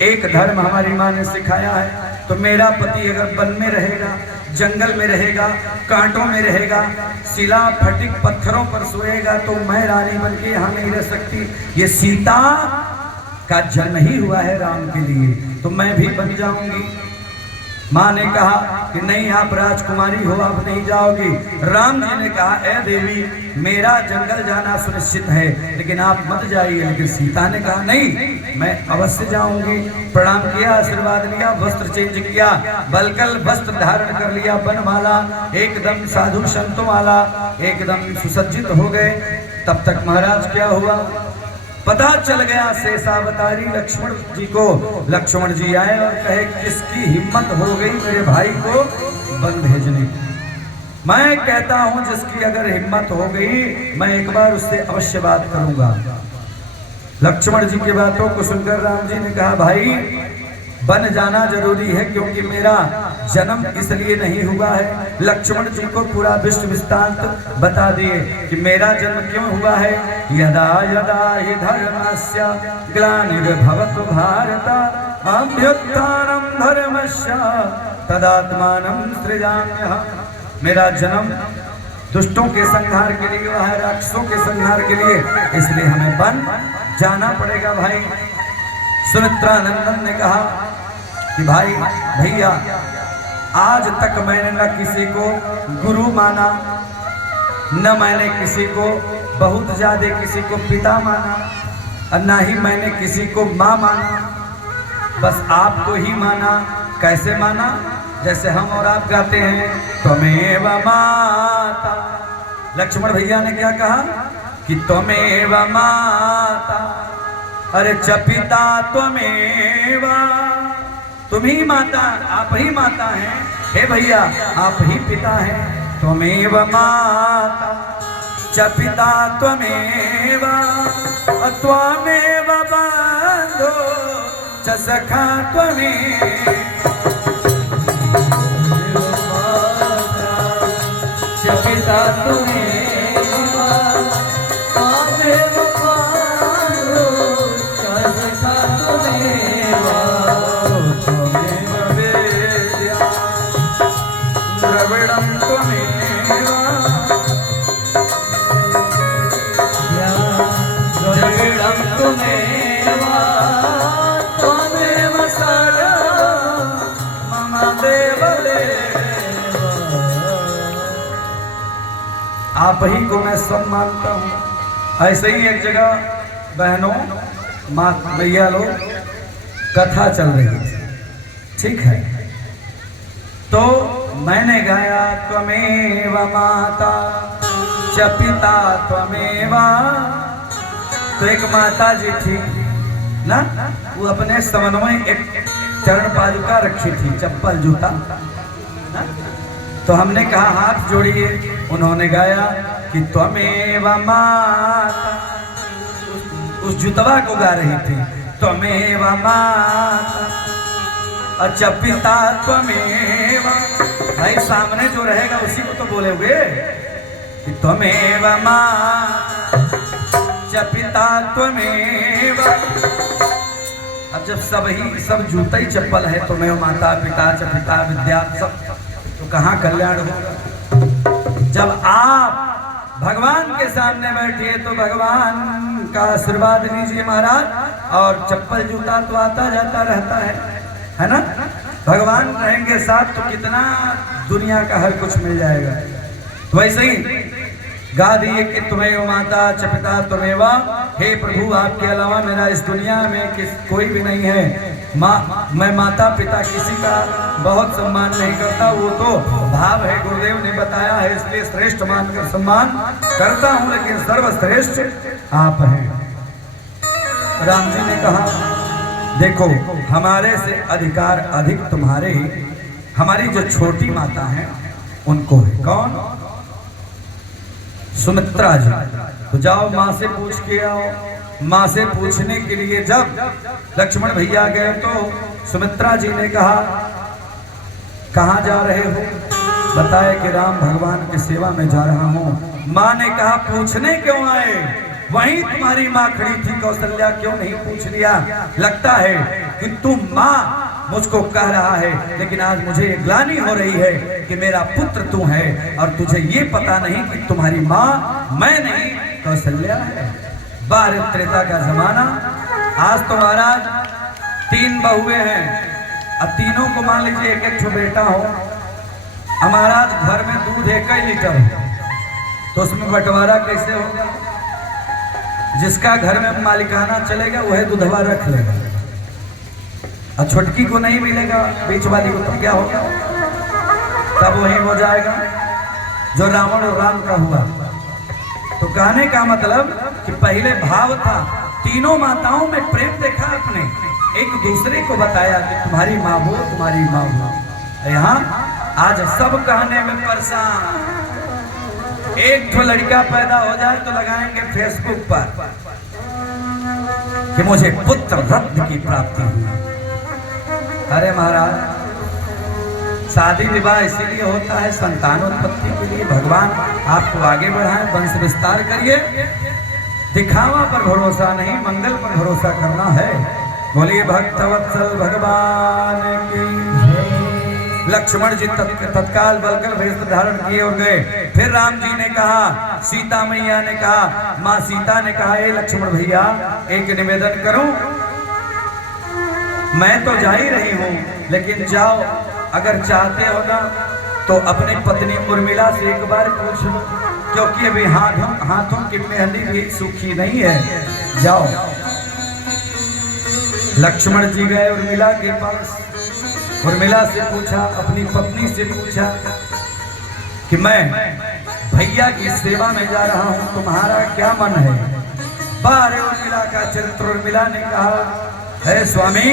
एक धर्म हमारी माँ ने सिखाया है। तो मेरा पति अगर वन में रहेगा, जंगल में रहेगा, कांटों में रहेगा, शिला फटिक पत्थरों पर सोएगा, तो मैं रानी बन के यहाँ नहीं रह सकती। ये सीता का जन्म ही हुआ है राम के लिए, तो मैं भी बन जाऊंगी। माँ ने कहा कि नहीं, आप राजकुमारी हो, आप नहीं जाओगी। राम जी ने कहा, ए देवी, मेरा जंगल जाना सुनिश्चित है, लेकिन आप मत जाइए। लेकिन सीता ने कहा, नहीं, मैं अवश्य जाऊंगी। प्रणाम किया, आशीर्वाद लिया, वस्त्र चेंज किया, बलकल वस्त्र धारण कर लिया, बनमाला एकदम साधु संतों वाला, एकदम सुसज्जित हो गए। तब तक महाराज क्या हुआ, पता चल गया शेषावतारी लक्ष्मण जी को। लक्ष्मण जी आए और कहे, किसकी हिम्मत हो गई मेरे भाई को वन भेजने की। मैं कहता हूं जिसकी अगर हिम्मत हो गई, मैं एक बार उससे अवश्य बात करूंगा। लक्ष्मण जी की बातों को सुनकर राम जी ने कहा, भाई बन जाना जरूरी है, क्योंकि मेरा जन्म इसलिए नहीं हुआ है। लक्ष्मण जी को पूरा विश्व विस्तांत बता दिए कि मेरा जन्म क्यों हुआ है। यदा यदा हि धर्मस्य ग्लानिर्भवतु भारत अभ्युत्थानं धर्मस्य तदात्मानं सृजाम्यहम्। मेरा जन्म दुष्टों के संहार के लिए हुआ है, राक्षसों के संहार के लिए, इसलिए हमें वन जाना पड़ेगा। भाई सुमित्रा नंदन ने कहा कि भाई भैया, आज तक मैंने न किसी को गुरु माना, न मैंने किसी को बहुत ज्यादा किसी को पिता माना, और न ही मैंने किसी को माँ माना, बस आपको ही माना। कैसे माना? जैसे हम और आप गाते हैं, त्वमेव माता। लक्ष्मण भैया ने क्या कहा कि त्वमेव माता, अरे च पिता त्वमेव, तुम ही माता, आप ही माता हैं। हे भैया, आप ही पिता हैं। त्वमेव माता च पिता त्वमेव, त्वमेव बन्धो च सखा त्वमेव। च पिता त्वमेव, त्वमेव बन्धो च सखा त्वमेव, त्वमेव वेद्या द्रविणं त्वमेव, द्रविणं त्वमेव, त्वमेव सर्वं मम देवदेव। आप ही को मैं सब मानता हूँ। ऐसे ही एक जगह बहनों, माँ भैया लोग कथा चल रही थी, ठीक है, तो मैंने गाया त्वमेव माता च पिता त्वमेव। तो एक माता जी थी ना, वो अपने समन में एक चरण पादुका रखी थी, चप्पल जूता ना? तो हमने कहा हाथ जोड़िए, उन्होंने गाया कि त्वमेव माता, उस जुतवा को गा रही थी, त्वमेव माता अच्छा पिता त्वमेव। भाई सामने जो रहेगा उसी को तो बोलोगे कि त्वमेव माता च पिता त्वमेव। अब जब सब जूता ही चप्पल है, त्वमेव माता पिता च पिता विद्या सब, तो कहाँ कल्याण होगा। जब आप भगवान के सामने बैठिए तो भगवान का आशीर्वाद लीजिए महाराज, और चप्पल जूता तो आता जाता रहता है ना। भगवान रहेंगे साथ तो कितना दुनिया का हर कुछ मिल जाएगा। तो वैसे ही गा दिए कि त्वमेव माता च पिता त्वमेव। हे प्रभु, आपके अलावा मेरा इस दुनिया में कोई भी नहीं है। मैं माता पिता किसी का बहुत सम्मान नहीं करता, वो तो भाव है, गुरुदेव ने बताया है, इसलिए श्रेष्ठ मानकर सम्मान करता हूं, लेकिन सर्वश्रेष्ठ आप हैं। राम जी ने कहा, देखो हमारे से अधिकार अधिक तुम्हारे ही, हमारी जो छोटी माता है उनको है। कौन? सुमित्रा जी। तो जाओ माँ से पूछ के आओ। माँ से पूछने के लिए जब लक्ष्मण भैया गए तो सुमित्रा जी ने कहा, कहाँ जा रहे हो? बताया कि राम भगवान की सेवा में जा रहा हूँ। माँ ने कहा, पूछने क्यों आए? वहीं तुम्हारी माँ खड़ी थी कौशल्या, क्यों नहीं पूछ लिया? लगता है कि तुम माँ मुझको कह रहा है, लेकिन आज मुझे ग्लानि हो रही है कि मेरा पुत्र तू है, और तुझे ये पता नहीं कि तुम्हारी माँ मैं नहीं कौशल्या है। बार त्रेता का जमाना, आज तो महाराज 3 बहुएं हैं, अब तीनों को मान लीजिए एक एक बेटा हो, महाराज घर में दूध 1 लीटर है तो उसमें बंटवारा कैसे होगा? जिसका घर में मालिकाना चलेगा वह दूधवा रख लेगा, और छुटकी को नहीं मिलेगा बीच वाली को, तो क्या होगा? तब वही हो जाएगा जो रावण और राम का हुआ। तो कहने का मतलब कि पहले भाव था, तीनों माताओं में प्रेम देखा आपने, एक दूसरे को बताया कि तुम्हारी माँ वो, तुम्हारी माँ वो। यहाँ आज सब कहने में परेशान, एक तो लड़का पैदा हो जाए तो लगाएंगे फेसबुक पर कि मुझे पुत्र रत्न की प्राप्ति हुई। अरे महाराज, शादी विवाह इसीलिए होता है संतानोत्पत्ति के लिए, भगवान आपको आगे बढ़ाएं, वंश विस्तार करिए। दिखावा पर भरोसा नहीं, मंगल पर भरोसा करना है। बोलिए भक्तवत्सल भगवान की। लक्ष्मण जी तत्काल बलकर वेश धारण किए और गए। फिर राम जी ने कहा, सीता मैया ने कहा, माँ सीता ने कहा, ए लक्ष्मण भैया एक निवेदन करूं, मैं तो जा ही रही हूं, लेकिन जाओ अगर चाहते हो ना तो अपनी पत्नी उर्मिला से एक बार पूछ लो, क्योंकि अभी हाथों की मेहंदी भी सूखी नहीं है। जाओ। लक्ष्मण जी गए उर्मिला के पास, उर्मिला से पूछा, अपनी पत्नी से पूछा कि मैं भैया की सेवा में जा रहा हूं, तुम्हारा क्या मन है? बारे उर्मिला का चरित्र। उर्मिला ने कहा, है स्वामी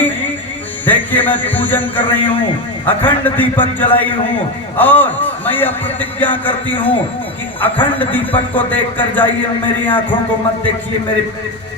देखिए मैं पूजन कर रही हूँ, अखंड दीपक जलाई हूँ, और मैं यह प्रतिज्ञा करती हूँ कि अखंड दीपक को देखकर जाइए, मेरी आंखों को मत देखिए, मेरे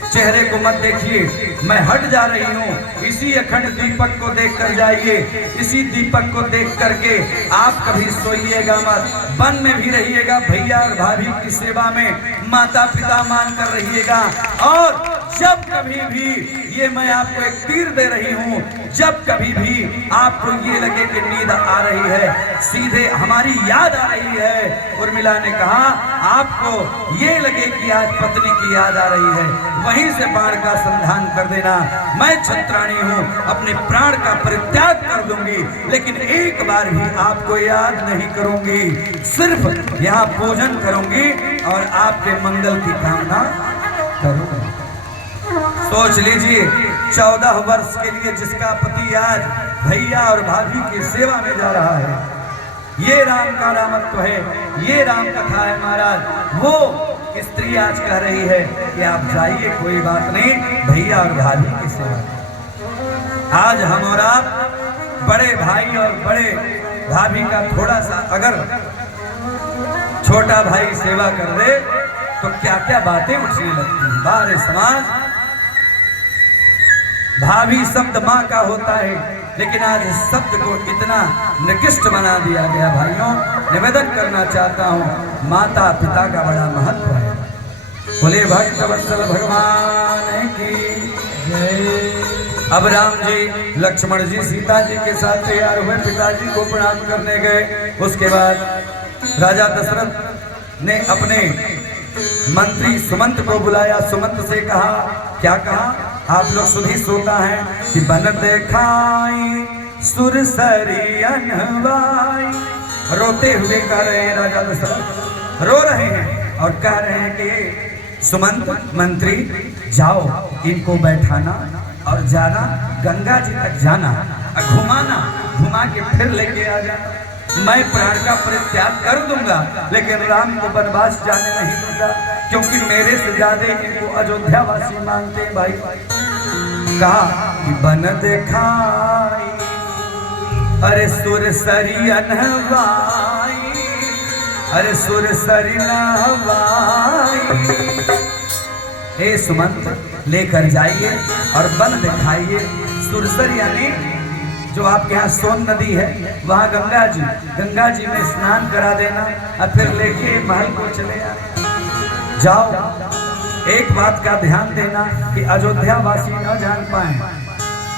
चेहरे को मत देखिए, मैं हट जा रही हूँ। इसी अखंड दीपक को देखकर जाइए, इसी दीपक को देख करके आप कभी सोइएगा मत, वन में भी रहिएगा, भैया और भाभी की सेवा में माता पिता मान कर रहिएगा। और जब कभी भी ये मैं आपको एक तीर दे रही हूँ, जब कभी भी आपको ये लगे कि नींद आ रही है, सीधे हमारी याद आ रही है, उर्मिला ने कहा आपको ये लगे कि आज पत्नी की याद आ रही है, वहीं से बाण का संधान कर देना। मैं छत्राणी हूँ, अपने प्राण का परित्याग कर दूंगी, लेकिन एक बार भी आपको याद नहीं करूंगी, सिर्फ यहाँ पूजन करूंगी और आपके मंगल की कामना करूंगी। सोच लीजिए 14 वर्ष के लिए जिसका पति आज भैया और भाभी की सेवा में जा रहा है, ये राम का रामत्व है, ये राम कथा है महाराज। वो स्त्री आज कह रही है कि आप जाइए, कोई बात नहीं, भैया और भाभी की सेवा। आज हम और आप बड़े भाई और बड़े भाभी का थोड़ा सा अगर छोटा भाई सेवा कर दे तो क्या क्या बातें उठने लगती हैं। बारे समाज भाभी शब्द माँ का होता है, लेकिन आज इस शब्द को इतना निकृष्ट बना दिया गया। भाइयों, निवेदन करना चाहता हूँ, माता पिता का बड़ा महत्व है। बोले भक्तवत्सल भगवान की जय। अब राम जी, लक्ष्मण जी सीता जी के साथ तैयार हुए, पिताजी को प्रणाम करने गए। उसके बाद राजा दशरथ ने अपने मंत्री सुमंत को बुलाया। सुमंत से कहा, क्या कहा? आप लोग सुधी श्रोता हैं कि बन देखाई सुरसरी अनवाई। रोते हुए कह रहे हैं, राजा दशरथ रो रहे हैं और कह रहे हैं कि सुमंत मंत्री जाओ, इनको बैठाना और जाना गंगा जी तक जाना, घुमाना, घुमा के फिर लेके आ जाना। मैं प्राण का परित्याग कर दूंगा, लेकिन राम को वनवास जाने नहीं दूंगा, क्योंकि मेरे से ज्यादा इनको अयोध्या वासी मानते हैं। भाई कहा कि बन देखाई अरे सुरसरी अनहवाई, अरे सुरसरी नहवाई। हे सुमंत लेकर जाइए और बन दिखाइए। सुरसर यानी जो आपके यहाँ सोन नदी है, वहाँ गंगा जी में स्नान करा देना और फिर लेके महल को चले जाओ। एक बात का ध्यान देना कि अयोध्या वासी न जान पाए।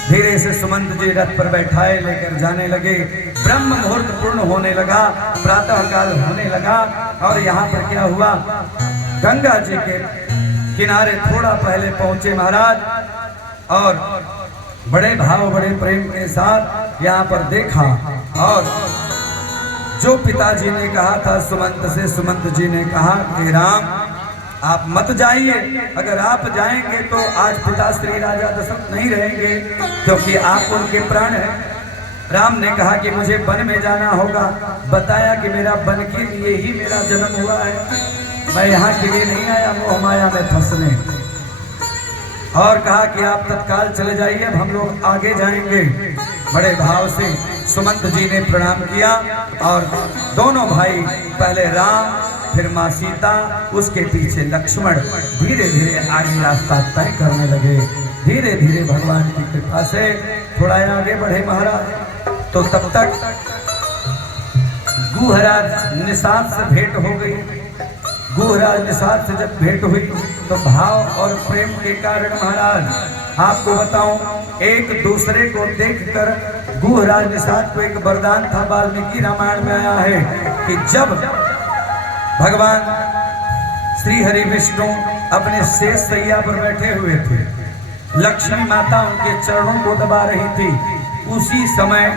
धीरे से सुमंत जी रथ पर बैठाए लेकर जाने लगे। ब्रह्म मुहूर्त पूर्ण होने लगा, प्रातः काल होने लगा, और यहाँ पर क्या हुआ, गंगा जी के किनारे थोड़ा पहले पहुंचे महाराज। और बड़े भाव बड़े प्रेम के साथ यहाँ पर देखा। और जो पिताजी ने कहा था सुमंत से, सुमंत जी ने कहा कि राम आप मत जाइए, अगर आप जाएंगे तो आज पिता श्री राजा दशरथ नहीं रहेंगे, क्योंकि आप उनके प्राण हैं। राम ने कहा कि मुझे वन में जाना होगा, बताया कि मेरा वन के लिए ही मेरा जन्म हुआ है, मैं यहाँ के लिए नहीं आया मोह माया में फंसने। और कहा कि आप तत्काल चले जाइए, अब हम लोग आगे जाएंगे। बड़े भाव से सुमंत जी ने प्रणाम किया और दोनों भाई, पहले राम फिर माँ सीता, उसके पीछे लक्ष्मण, धीरे धीरे आगे रास्ता तय करने लगे। धीरे धीरे भगवान की कृपा से थोड़ा आगे बढ़े महाराज। तो तब तक गुहराज निषाद से भेंट हो गई। गुहराज निषाद से जब भेंट हुई तो भाव और प्रेम के कारण महाराज आपको बताऊं, एक दूसरे को देखकर गुहराज निषाद को एक वरदान था, वाल्मीकि रामायण में आया है कि जब भगवान श्री हरि विष्णु अपने शेष सैया पर बैठे हुए थे, लक्ष्मी माता उनके चरणों को दबा रही थी, उसी समय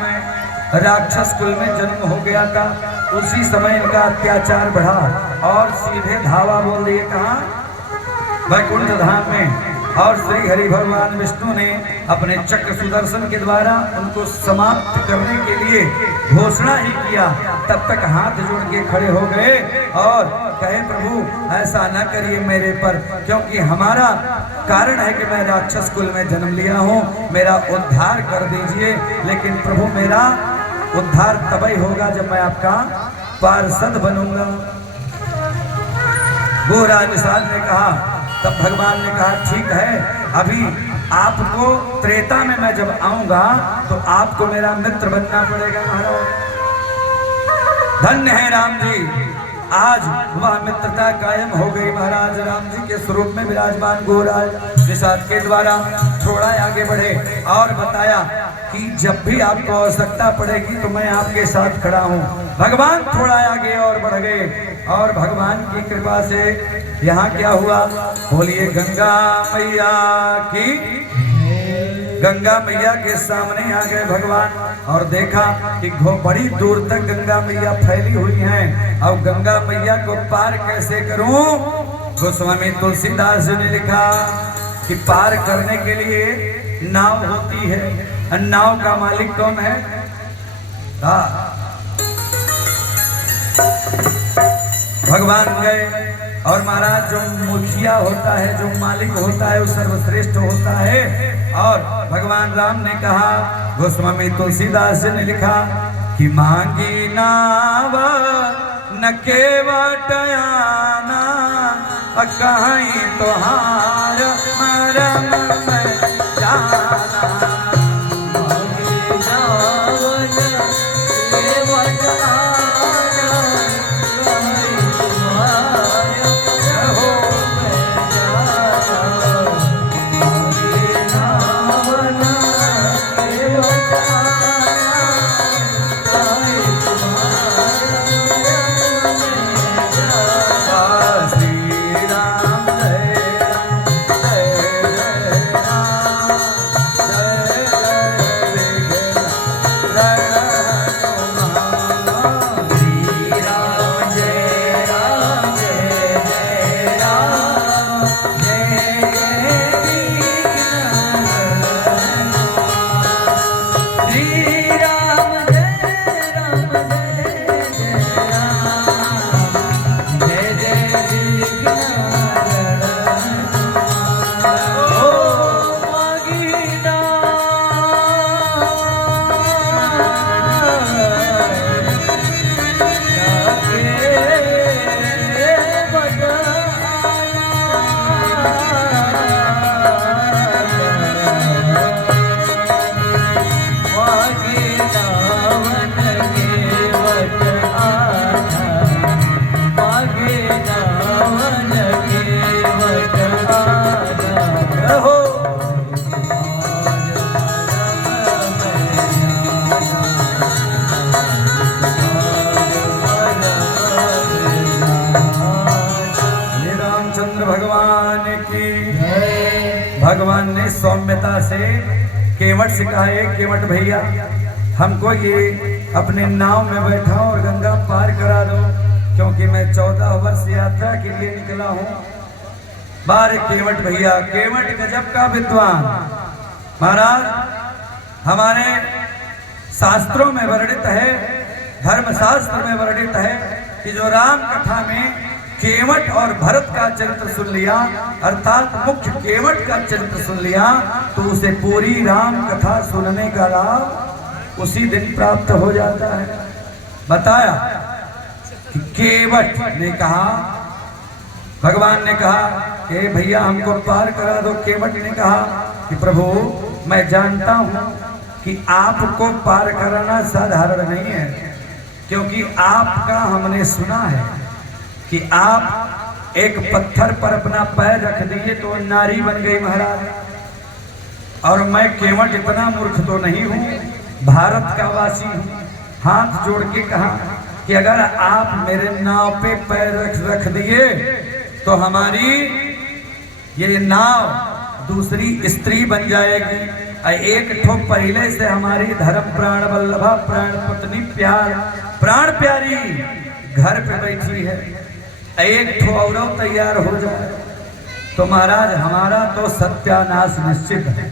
राक्षस कुल में जन्म हो गया था। उसी समय इनका अत्याचार बढ़ा और सीधे धावा बोल दिए कहाँ, वैकुंठ धाम में। और श्री हरि भगवान विष्णु ने अपने चक्र सुदर्शन के द्वारा उनको समाप्त करने के लिए घोषणा ही किया। तब तक हाथ जोड़ के खड़े हो गए और कहे प्रभु ऐसा न करिए मेरे पर, क्योंकि हमारा कारण है कि मैं राक्षस कुल में जन्म लिया हूँ, मेरा उद्धार कर दीजिए। लेकिन प्रभु मेरा उद्धार तभी होगा जब मैं आपका पार्षद बनूंगा। गुहराज निषाद ने कहा, तब भगवान ने कहा ठीक है, अभी आपको त्रेता में मैं जब आऊंगा तो आपको मेरा मित्र बनना पड़ेगा महाराज। धन्य है राम जी, आज वह मित्रता कायम हो गई महाराज। राम जी के स्वरूप में विराजमान गुहराज निषाद के द्वारा थोड़ा आगे बढ़े और बताया कि जब भी आपको आवश्यकता पड़ेगी तो मैं आपके साथ खड़ा हूँ। भगवान थोड़ा आगे और बढ़ गए और भगवान की कृपा से यहाँ क्या हुआ, बोलिए गंगा मैया की। गंगा मैया के सामने आ गए भगवान और देखा कि बड़ी दूर तक गंगा मैया फैली हुई हैं। अब गंगा मैया को पार कैसे करूं? गोस्वामी तुलसीदास जी ने लिखा कि पार करने के लिए नाव होती है। नाव का मालिक कौन है? भगवान गए और महाराज जो मुखिया होता है, जो मालिक होता है, वो सर्वश्रेष्ठ होता है। और भगवान राम ने कहा, गोस्वामी तुलसीदास ने लिखा कि मांगी नाव न केवट आना, कहीं तोहार मरम में जाना। मांगी नाव न केवट आना, कहीं तुम्हार रहो में जाना। मांगी नाव न केवट आना, कहीं तुम्हार रहो में जाना। श्री राम जय भगवान ने सौम्यता से केवट से कहा, केवट भैया हमको ये अपने नाव में बैठा और गंगा पार करा दो, क्योंकि मैं 14 वर्ष यात्रा के लिए निकला हूँ। बारे केवट भैया, केवट गजब का विद्वान। महाराज हमारे शास्त्रों में वर्णित है, धर्मशास्त्र में वर्णित है कि जो राम कथा में केवट और भरत का चरित्र सुन लिया, अर्थात मुख्य केवट का चरित्र सुन लिया, तो उसे पूरी राम कथा सुनने का लाभ उसी दिन प्राप्त हो जाता है। बताया कि केवट ने कहा, भगवान ने कहा कि भैया हमको पार करा दो। केवट ने कहा कि प्रभु मैं जानता हूं कि आपको पार कराना साधारण नहीं है, क्योंकि आपका हमने सुना है कि आप एक पत्थर पर अपना पैर रख दिए तो नारी बन गई महाराज। और मैं केवट इतना मूर्ख तो नहीं हूं, भारत का वासी हूं। हाथ जोड़ के कहा कि अगर आप मेरे नाव पे पैर रख दिए तो हमारी ये नाव दूसरी स्त्री बन जाएगी। एक ठो पहले से हमारी धर्म प्राण वल्लभा प्राण पत्नी प्राण प्यारी घर पे बैठी है, एक ठो और तैयार हो जाए तो महाराज हमारा तो सत्यानाश निश्चित है।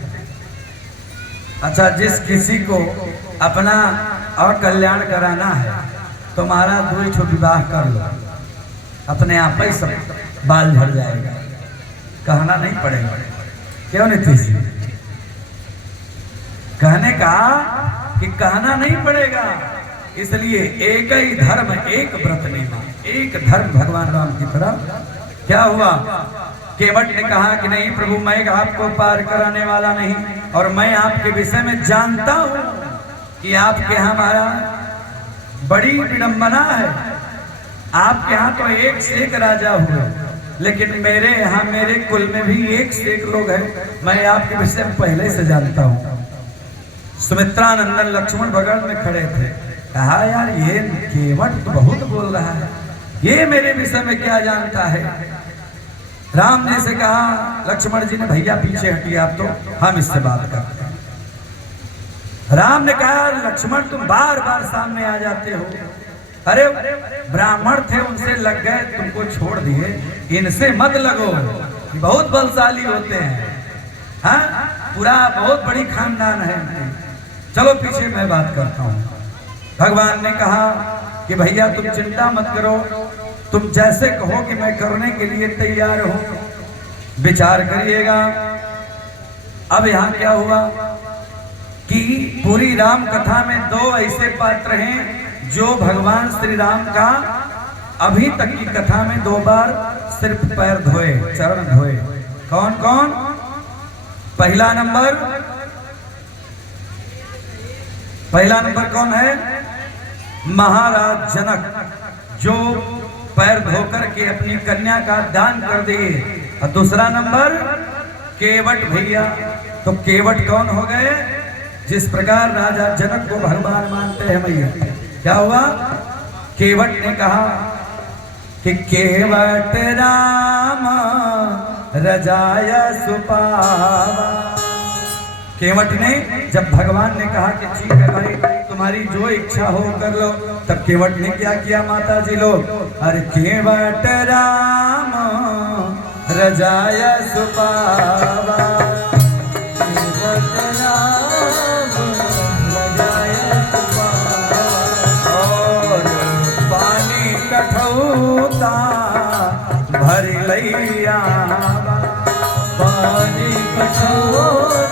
अच्छा, जिस किसी को अपना अकल्याण कराना है तो महाराज 2 ठो विवाह कर लो, अपने आप ही सब बाल झड़ जाएगा, कहना नहीं पड़ेगा। क्यों नीतीश जी? कहने का कि कहना नहीं पड़ेगा, इसलिए एक ही धर्म एक व्रत निभा, एक धर्म भगवान राम की तरह। क्या हुआ? केवट ने कहा कि नहीं प्रभु, मैं आपको पार कराने वाला नहीं, और मैं आपके विषय में जानता हूं कि आपके यहाँ महाराज बड़ी विडंबना है। आपके यहाँ तो एक से एक राजा हुए, लेकिन मेरे यहाँ मेरे कुल में भी एक से एक लोग हैं। मैं आपके विषय में पहले से जानता हूँ। सुमित्रा नंदन लक्ष्मण बगल में खड़े थे, कहा यार ये केवट तो बहुत बोल रहा है, ये मेरे विषय में क्या जानता है। राम ने से कहा, लक्ष्मण जी ने भैया पीछे हटिए आप, तो हम इससे बात करते हैं। राम ने कहा लक्ष्मण तुम बार बार सामने आ जाते हो, अरे ब्राह्मण थे उनसे लग गए, तुमको छोड़ दिए, इनसे मत लगो, बहुत बलशाली होते हैं। हाँ, पूरा बहुत बड़ी खानदान है, चलो पीछे मैं बात करता हूँ। भगवान ने कहा कि भैया तुम चिंता मत करो, तुम जैसे कहो कि मैं करने के लिए तैयार हूं, विचार करिएगा। अब यहाँ क्या हुआ कि पूरी राम कथा में 2 ऐसे पात्र हैं जो भगवान श्री राम का अभी तक की कथा में 2 बार सिर्फ पैर धोए, चरण धोए। कौन कौन? पहला नंबर कौन है? महाराज जनक, जो पैर धोकर के अपनी कन्या का दान कर दिए। और दूसरा नंबर केवट भैया। तो केवट कौन हो गए? जिस प्रकार राजा जनक को भगवान मानते हैं भैया। क्या हुआ? केवट ने कहा कि केवट राम रजाय सुपावा। केवट ने जब भगवान ने कहा कि ठीक है भाई तुम्हारी जो इच्छा हो कर लो, तब केवट ने क्या किया माता जी लोग? अरे केवट राम रजाय सुपावा, केवट राम रजाय सुपावा, और पानी कठौता भर लैया, पानी कठौता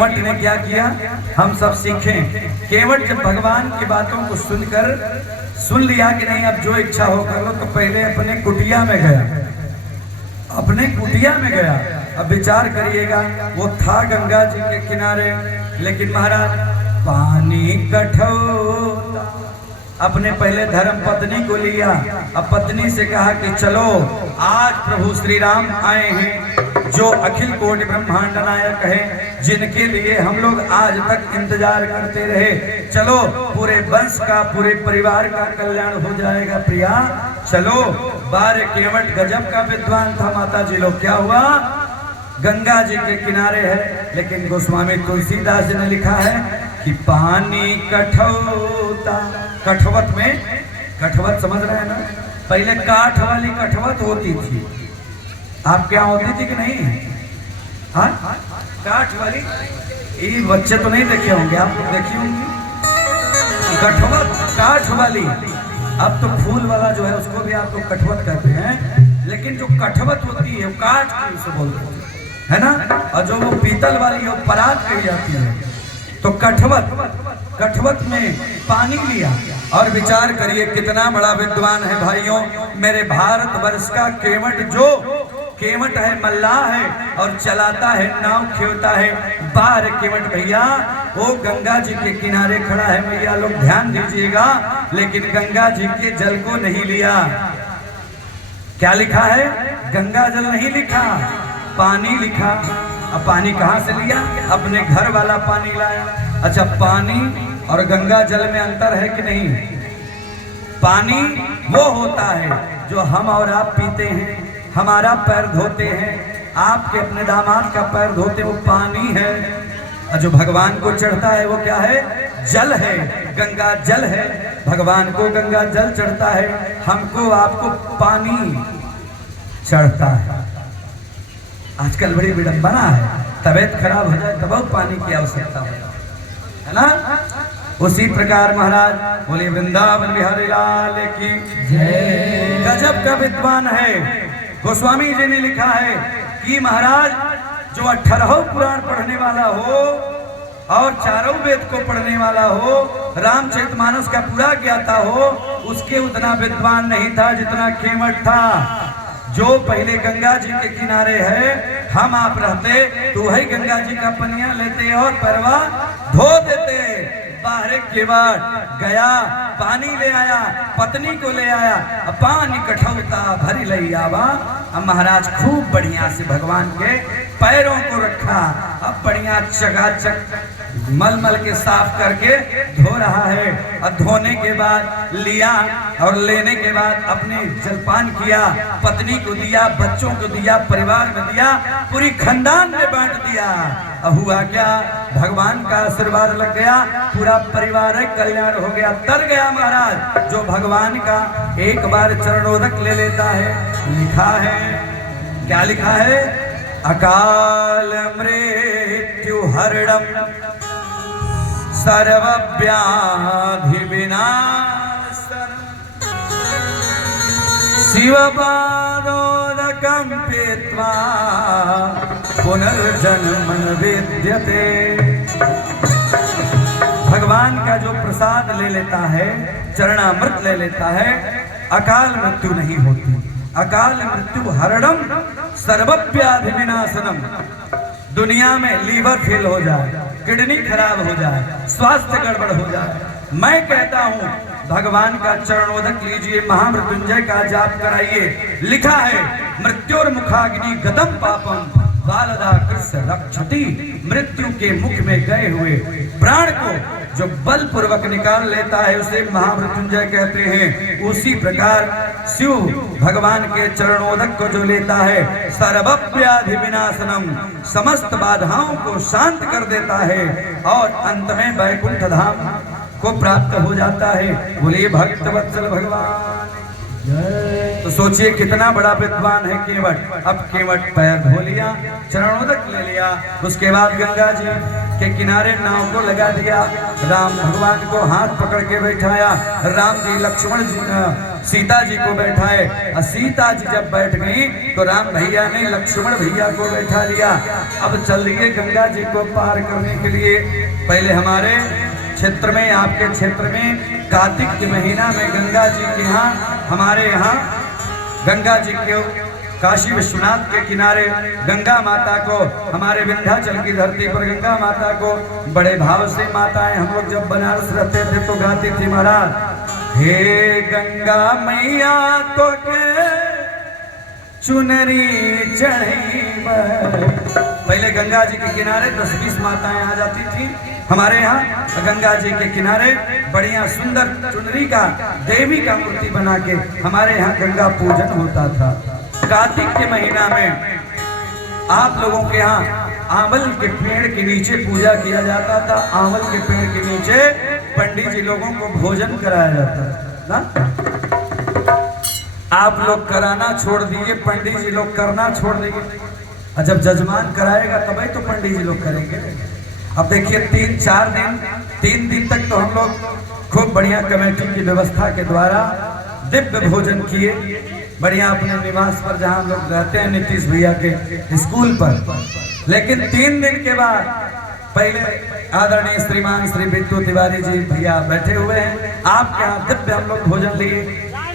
केवट ने क्या किया, हम सब सीखें। केवट जब भगवान की बातों को सुन लिया कि नहीं अब जो इच्छा हो कर लो, तो पहले अपने कुटिया में गया, अपने कुटिया में गया। अब विचार करिएगा, वो था गंगा जी के किनारे, लेकिन महाराज पानी कठोर, अपने पहले धर्म पत्नी को लिया। अब पत्नी से कहा कि चलो आज प्रभु श्री राम आए हैं, जो अखिल कोटि ब्रह्मांड नायक है, जिनके लिए हम लोग आज तक इंतजार करते रहे, चलो पूरे वंश का, पूरे परिवार का कल्याण हो जाएगा प्रिया, चलो। बारे केवट गजब का विद्वान था माता जी लोग। क्या हुआ, गंगा जी के किनारे है, लेकिन गोस्वामी तुलसीदास जी ने लिखा है कि पानी कठोता, कठवत में, कठवत समझ रहे हैं ना, पहले काठ वाली कठवत होती थी, आपके यहाँ होती थी कि नहीं? हाँ, काठ वाली, ये बच्चे तो नहीं देखे होंगे, आप तो देखी होंगी कठवत, काठ वाली। अब तो फूल वाला जो है उसको भी आप लोग कठवत कहते हैं, लेकिन जो कठवत होती है वो काठ की उसे बोलते है ना, और जो वो पीतल वाली है वो परात कही जाती है। तो कठवत में पानी लिया, और विचार करिए कितना बड़ा विद्वान है भाइयों। मेरे भारतवर्ष का केवट, जो केवट है, मल्लाह है, और चलाता है नाव, खेवता है। बाहर केवट भैया वो गंगा जी के किनारे खड़ा है, भैया लोग ध्यान दीजिएगा, लेकिन गंगा जी के जल को नहीं लिया। क्या लिखा है, गंगा जल नहीं लिखा, पानी लिखा। अब पानी कहाँ से लिया, अपने घर वाला पानी लाया। अच्छा, पानी और गंगा जल में अंतर है कि नहीं? पानी वो होता है जो हम और आप पीते हैं, हमारा पैर धोते हैं, आपके अपने दामाद का पैर धोते, वो पानी है। और जो भगवान को चढ़ता है वो क्या है, जल है, गंगा जल है। भगवान को गंगा जल चढ़ता है, हमको आपको पानी चढ़ता है। आजकल बड़ी विडंबना है, तबीयत खराब हो जाए तब पानी की आवश्यकता है ना। उसी प्रकार महाराज बोले वृंदावन बिहारी लाल की जय। गजब का विद्वान है। गोस्वामी जी ने लिखा है कि महाराज जो 18 पुराण पढ़ने वाला हो और चारों वेद को पढ़ने वाला हो, रामचरितमानस का पूरा ज्ञाता हो, उसके उतना विद्वान नहीं था जितना केवट था। जो पहले गंगा जी के किनारे है, हम आप रहते तो वही गंगा जी का पनिया लेते और परवा धो देते। बाहर केवट गया, पानी ले आया, पत्नी को ले आया, पानी कठौता भरी लई आवा। अब महाराज खूब बढ़िया से भगवान के पैरों को रखा, अब बढ़िया चकाचक मलमल के साफ करके धो रहा है। और धोने के बाद लिया, और लेने के बाद अपने जलपान किया, पत्नी को दिया, बच्चों को दिया, परिवार में दिया, पूरी खानदान में बांट दिया। अब हुआ क्या, भगवान का आशीर्वाद लग गया, पूरा परिवार कल्याण हो गया, तर गया महाराज। जो भगवान का एक बार चरणोदक ले लेता है, लिखा है, क्या लिखा है, अकाल मृत्यु हरणम सर्वव्याधि विनाशनम शिवपादोदकं पीत्वा पुनर्जन्म न विद्यते। भगवान का जो प्रसाद ले लेता है, चरणामृत ले लेता है, अकाल मृत्यु नहीं होती। अकाल मृत्यु हरणम सर्वव्याधि विनाशनम। दुनिया में लीवर फेल हो जाए, किडनी खराब हो जाए, स्वास्थ्य गड़बड़ हो जाए, मैं कहता हूँ भगवान का चरणोदक लीजिए, महामृत्युंजय का जाप कराइए। लिखा है मृत्युर्मुखाग्नि गतम पापम बालदा कृष्ण रक्षति। मृत्यु के मुख में गए हुए प्राण को जो बल पूर्वक निकाल लेता है उसे महामृत्युंजय कहते हैं। उसी प्रकार शिव भगवान के चरणोदक को जो लेता है, सर्वव्याधि विनाशनम, समस्त बाधाओं को शांत कर देता है और अंत में वैकुंठ धाम को प्राप्त हो जाता है। बोलिए भक्तवत्सल भगवान जय। तो तो सोचिए कितना बड़ा विद्वान है केवट। अब केवट पैर धो लिया, चरणोदक ले लिया, उसके बाद गंगा जी के किनारे नाव को लगा दिया, राम भगवान को हाथ पकड़ के बैठाया, राम जी लक्ष्मण जी सीता जी को बैठाए, और सीता जी जब बैठ गई तो राम भैया ने लक्ष्मण भैया को बैठा लिया। अब चल लिए गंगा जी को पार करने के लिए। पहले हमारे क्षेत्र में, आपके क्षेत्र में कार्तिक के महीना में गंगा जी के यहाँ, हमारे यहाँ गंगा जी के काशी विश्वनाथ के किनारे गंगा माता को, हमारे विंध्याचल की धरती पर गंगा माता को बड़े भाव से माताएं, हम लोग जब बनारस रहते थे तो गाती थी महाराज, हे गंगा मैया तो के चुनरी चढ़ी। पहले गंगा जी के किनारे 10-20 माताएं आ जाती थी हमारे यहाँ गंगा जी के किनारे, बढ़िया सुंदर चुनरी का देवी का मूर्ति बना के हमारे यहाँ गंगा पूजन होता था। कार्तिक के महीना में आप लोगों के यहाँ आंवल के पेड़ के नीचे पूजा किया जाता था। आंवल के पेड़ के नीचे पंडित जी लोगों को भोजन कराया जाता था। आप लोग कराना छोड़ दिए, पंडित जी लोग करना छोड़ दिए। जब जजमान कराएगा तभी तो पंडित जी लोग करेंगे। अब देखिए 3 दिन तक तो हम लोग खूब बढ़िया कमेटी की व्यवस्था के द्वारा दिव्य भोजन किए, बढ़िया अपने निवास पर जहाँ लोग रहते हैं नीतीश भैया के स्कूल पर। लेकिन 3 दिन के बाद पहले आदरणीय श्रीमान श्री बिट्टू तिवारी जी भैया बैठे हुए हैं, आपके यहाँ दिव्य हम लोग भोजन लिए।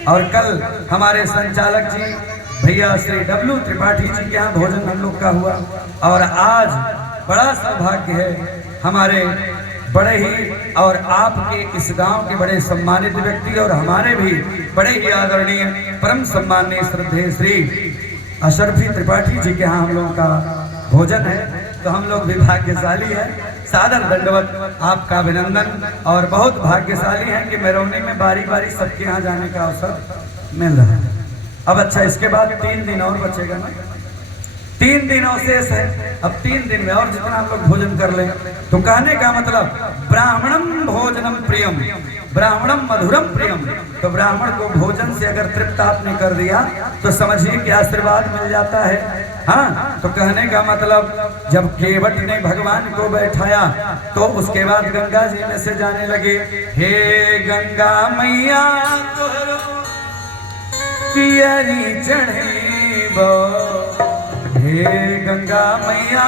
और कल हमारे संचालक जी भैया श्री डब्लू त्रिपाठी जी के यहाँ भोजन हम लोग का हुआ। और आज बड़ा सौभाग्य है, हमारे बड़े ही और आपके इस गांव के बड़े सम्मानित व्यक्ति और हमारे भी बड़े ही आदरणीय परम सम्माननीय श्रद्धेय श्री अशरफी त्रिपाठी जी के यहाँ हम लोगों का भोजन है। तो हम लोग भी भाग्यशाली है, सादर दंडवत आपका अभिनंदन। और बहुत भाग्यशाली है कि मेरौनी में बारी बारी सबके यहाँ जाने का अवसर मिल रहा है। अब अच्छा, इसके बाद 3 दिन और बचेगा ना, 3 दिन अवशेष है। अब 3 दिन में और जितना हम लोग भोजन कर लें, तो कहने का मतलब ब्राह्मणम भोजनम प्रियम, ब्राह्मणम मधुरम प्रियम। तो ब्राह्मण को भोजन से अगर तृप्त आपने कर दिया तो समझिए कि आशीर्वाद मिल जाता है। हाँ, तो कहने का मतलब जब केवट ने भगवान को बैठाया तो उसके बाद गंगा जी में से जाने लगे, हे गंगा मैया तोहरो पियरी चढ़ी बो, हे गंगा मैया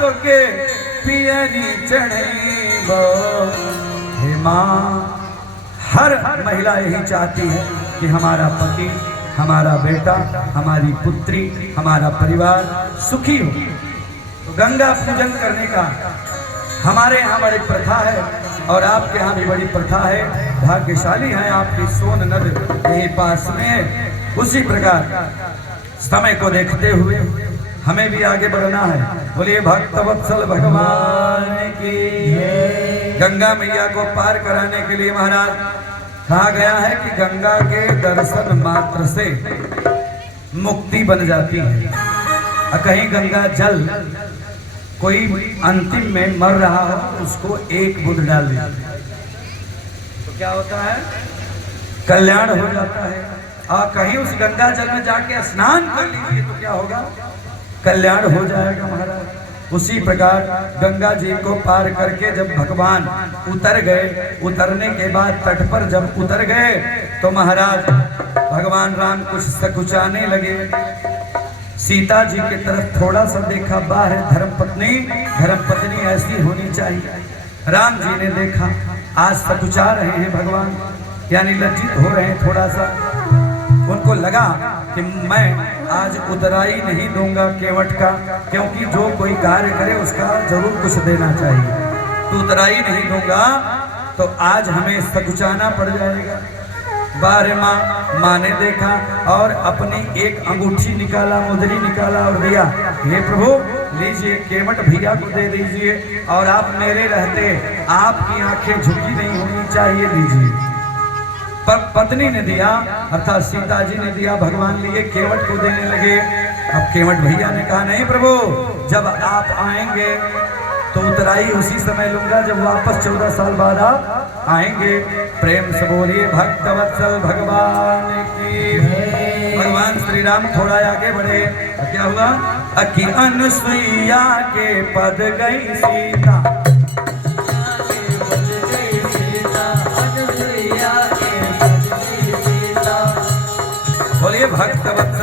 तो के पियरी चढ़ी बो। हे माँ, हर महिला यही चाहती है कि हमारा पति, हमारा बेटा, हमारी पुत्री, हमारा परिवार सुखी हो। तो गंगा पूजन करने का हमारे यहाँ बड़ी प्रथा है और आपके यहाँ भी बड़ी प्रथा है। भाग्यशाली है आपकी सोन नद यही पास में। उसी प्रकार समय को देखते हुए हमें भी आगे बढ़ना है। बोलिए भक्तवत्सल भगवान की। गंगा मैया को पार कराने के लिए महाराज कहा गया है कि गंगा के दर्शन मात्र से मुक्ति बन जाती है। और कहीं गंगा जल कोई अंतिम में मर रहा हो, उसको एक बूंद डाल दीजिए तो क्या होता है, कल्याण हो जाता है। और कहीं उस गंगा जल में जाके स्नान कर लीजिए तो क्या होगा, कल्याण हो जाएगा महाराज। उसी प्रकार गंगा जी को पार करके जब भगवान उतर गए, उतरने के बाद तट पर जब उतर गए तो महाराज भगवान राम कुछ सकुचाने लगे। सीता जी की तरफ थोड़ा सा देखा, बाहर धर्मपत्नी ऐसी होनी चाहिए। राम जी ने देखा, आज सकुचा रहे हैं भगवान, यानी लज्जित हो रहे हैं थोड़ा सा। उनको लगा कि मैं आज उतराई नहीं दूंगा केवट का, क्योंकि जो कोई कार्य करे उसका जरूर कुछ देना चाहिए। तो उतराई नहीं दूंगा तो आज हमें सकुचाना पड़ जाएगा। बारे माँ ने देखा और अपनी एक अंगूठी निकाला, मुद्री निकाला और दिया, हे प्रभु लीजिए, केवट भैया को दे दीजिए और आप मेरे रहते आपकी आंखें झुकी नहीं होनी चाहिए, दीजिए। पर पत्नी ने दिया, अर्थात सीता जी ने दिया, भगवान लिए केवट को देने लगे। अब केवट भैया ने कहा, नहीं प्रभु, जब आप आएंगे तो उतराई उसी समय लूंगा जब वापस 14 साल बाद आप आएंगे। प्रेम से बोलिए भक्तवत्सल भगवान की। भगवान श्री राम थोड़ा आगे बढ़े, क्या हुआ? अखी अनुसुईया के पद गई सीता, बोलिए भक्त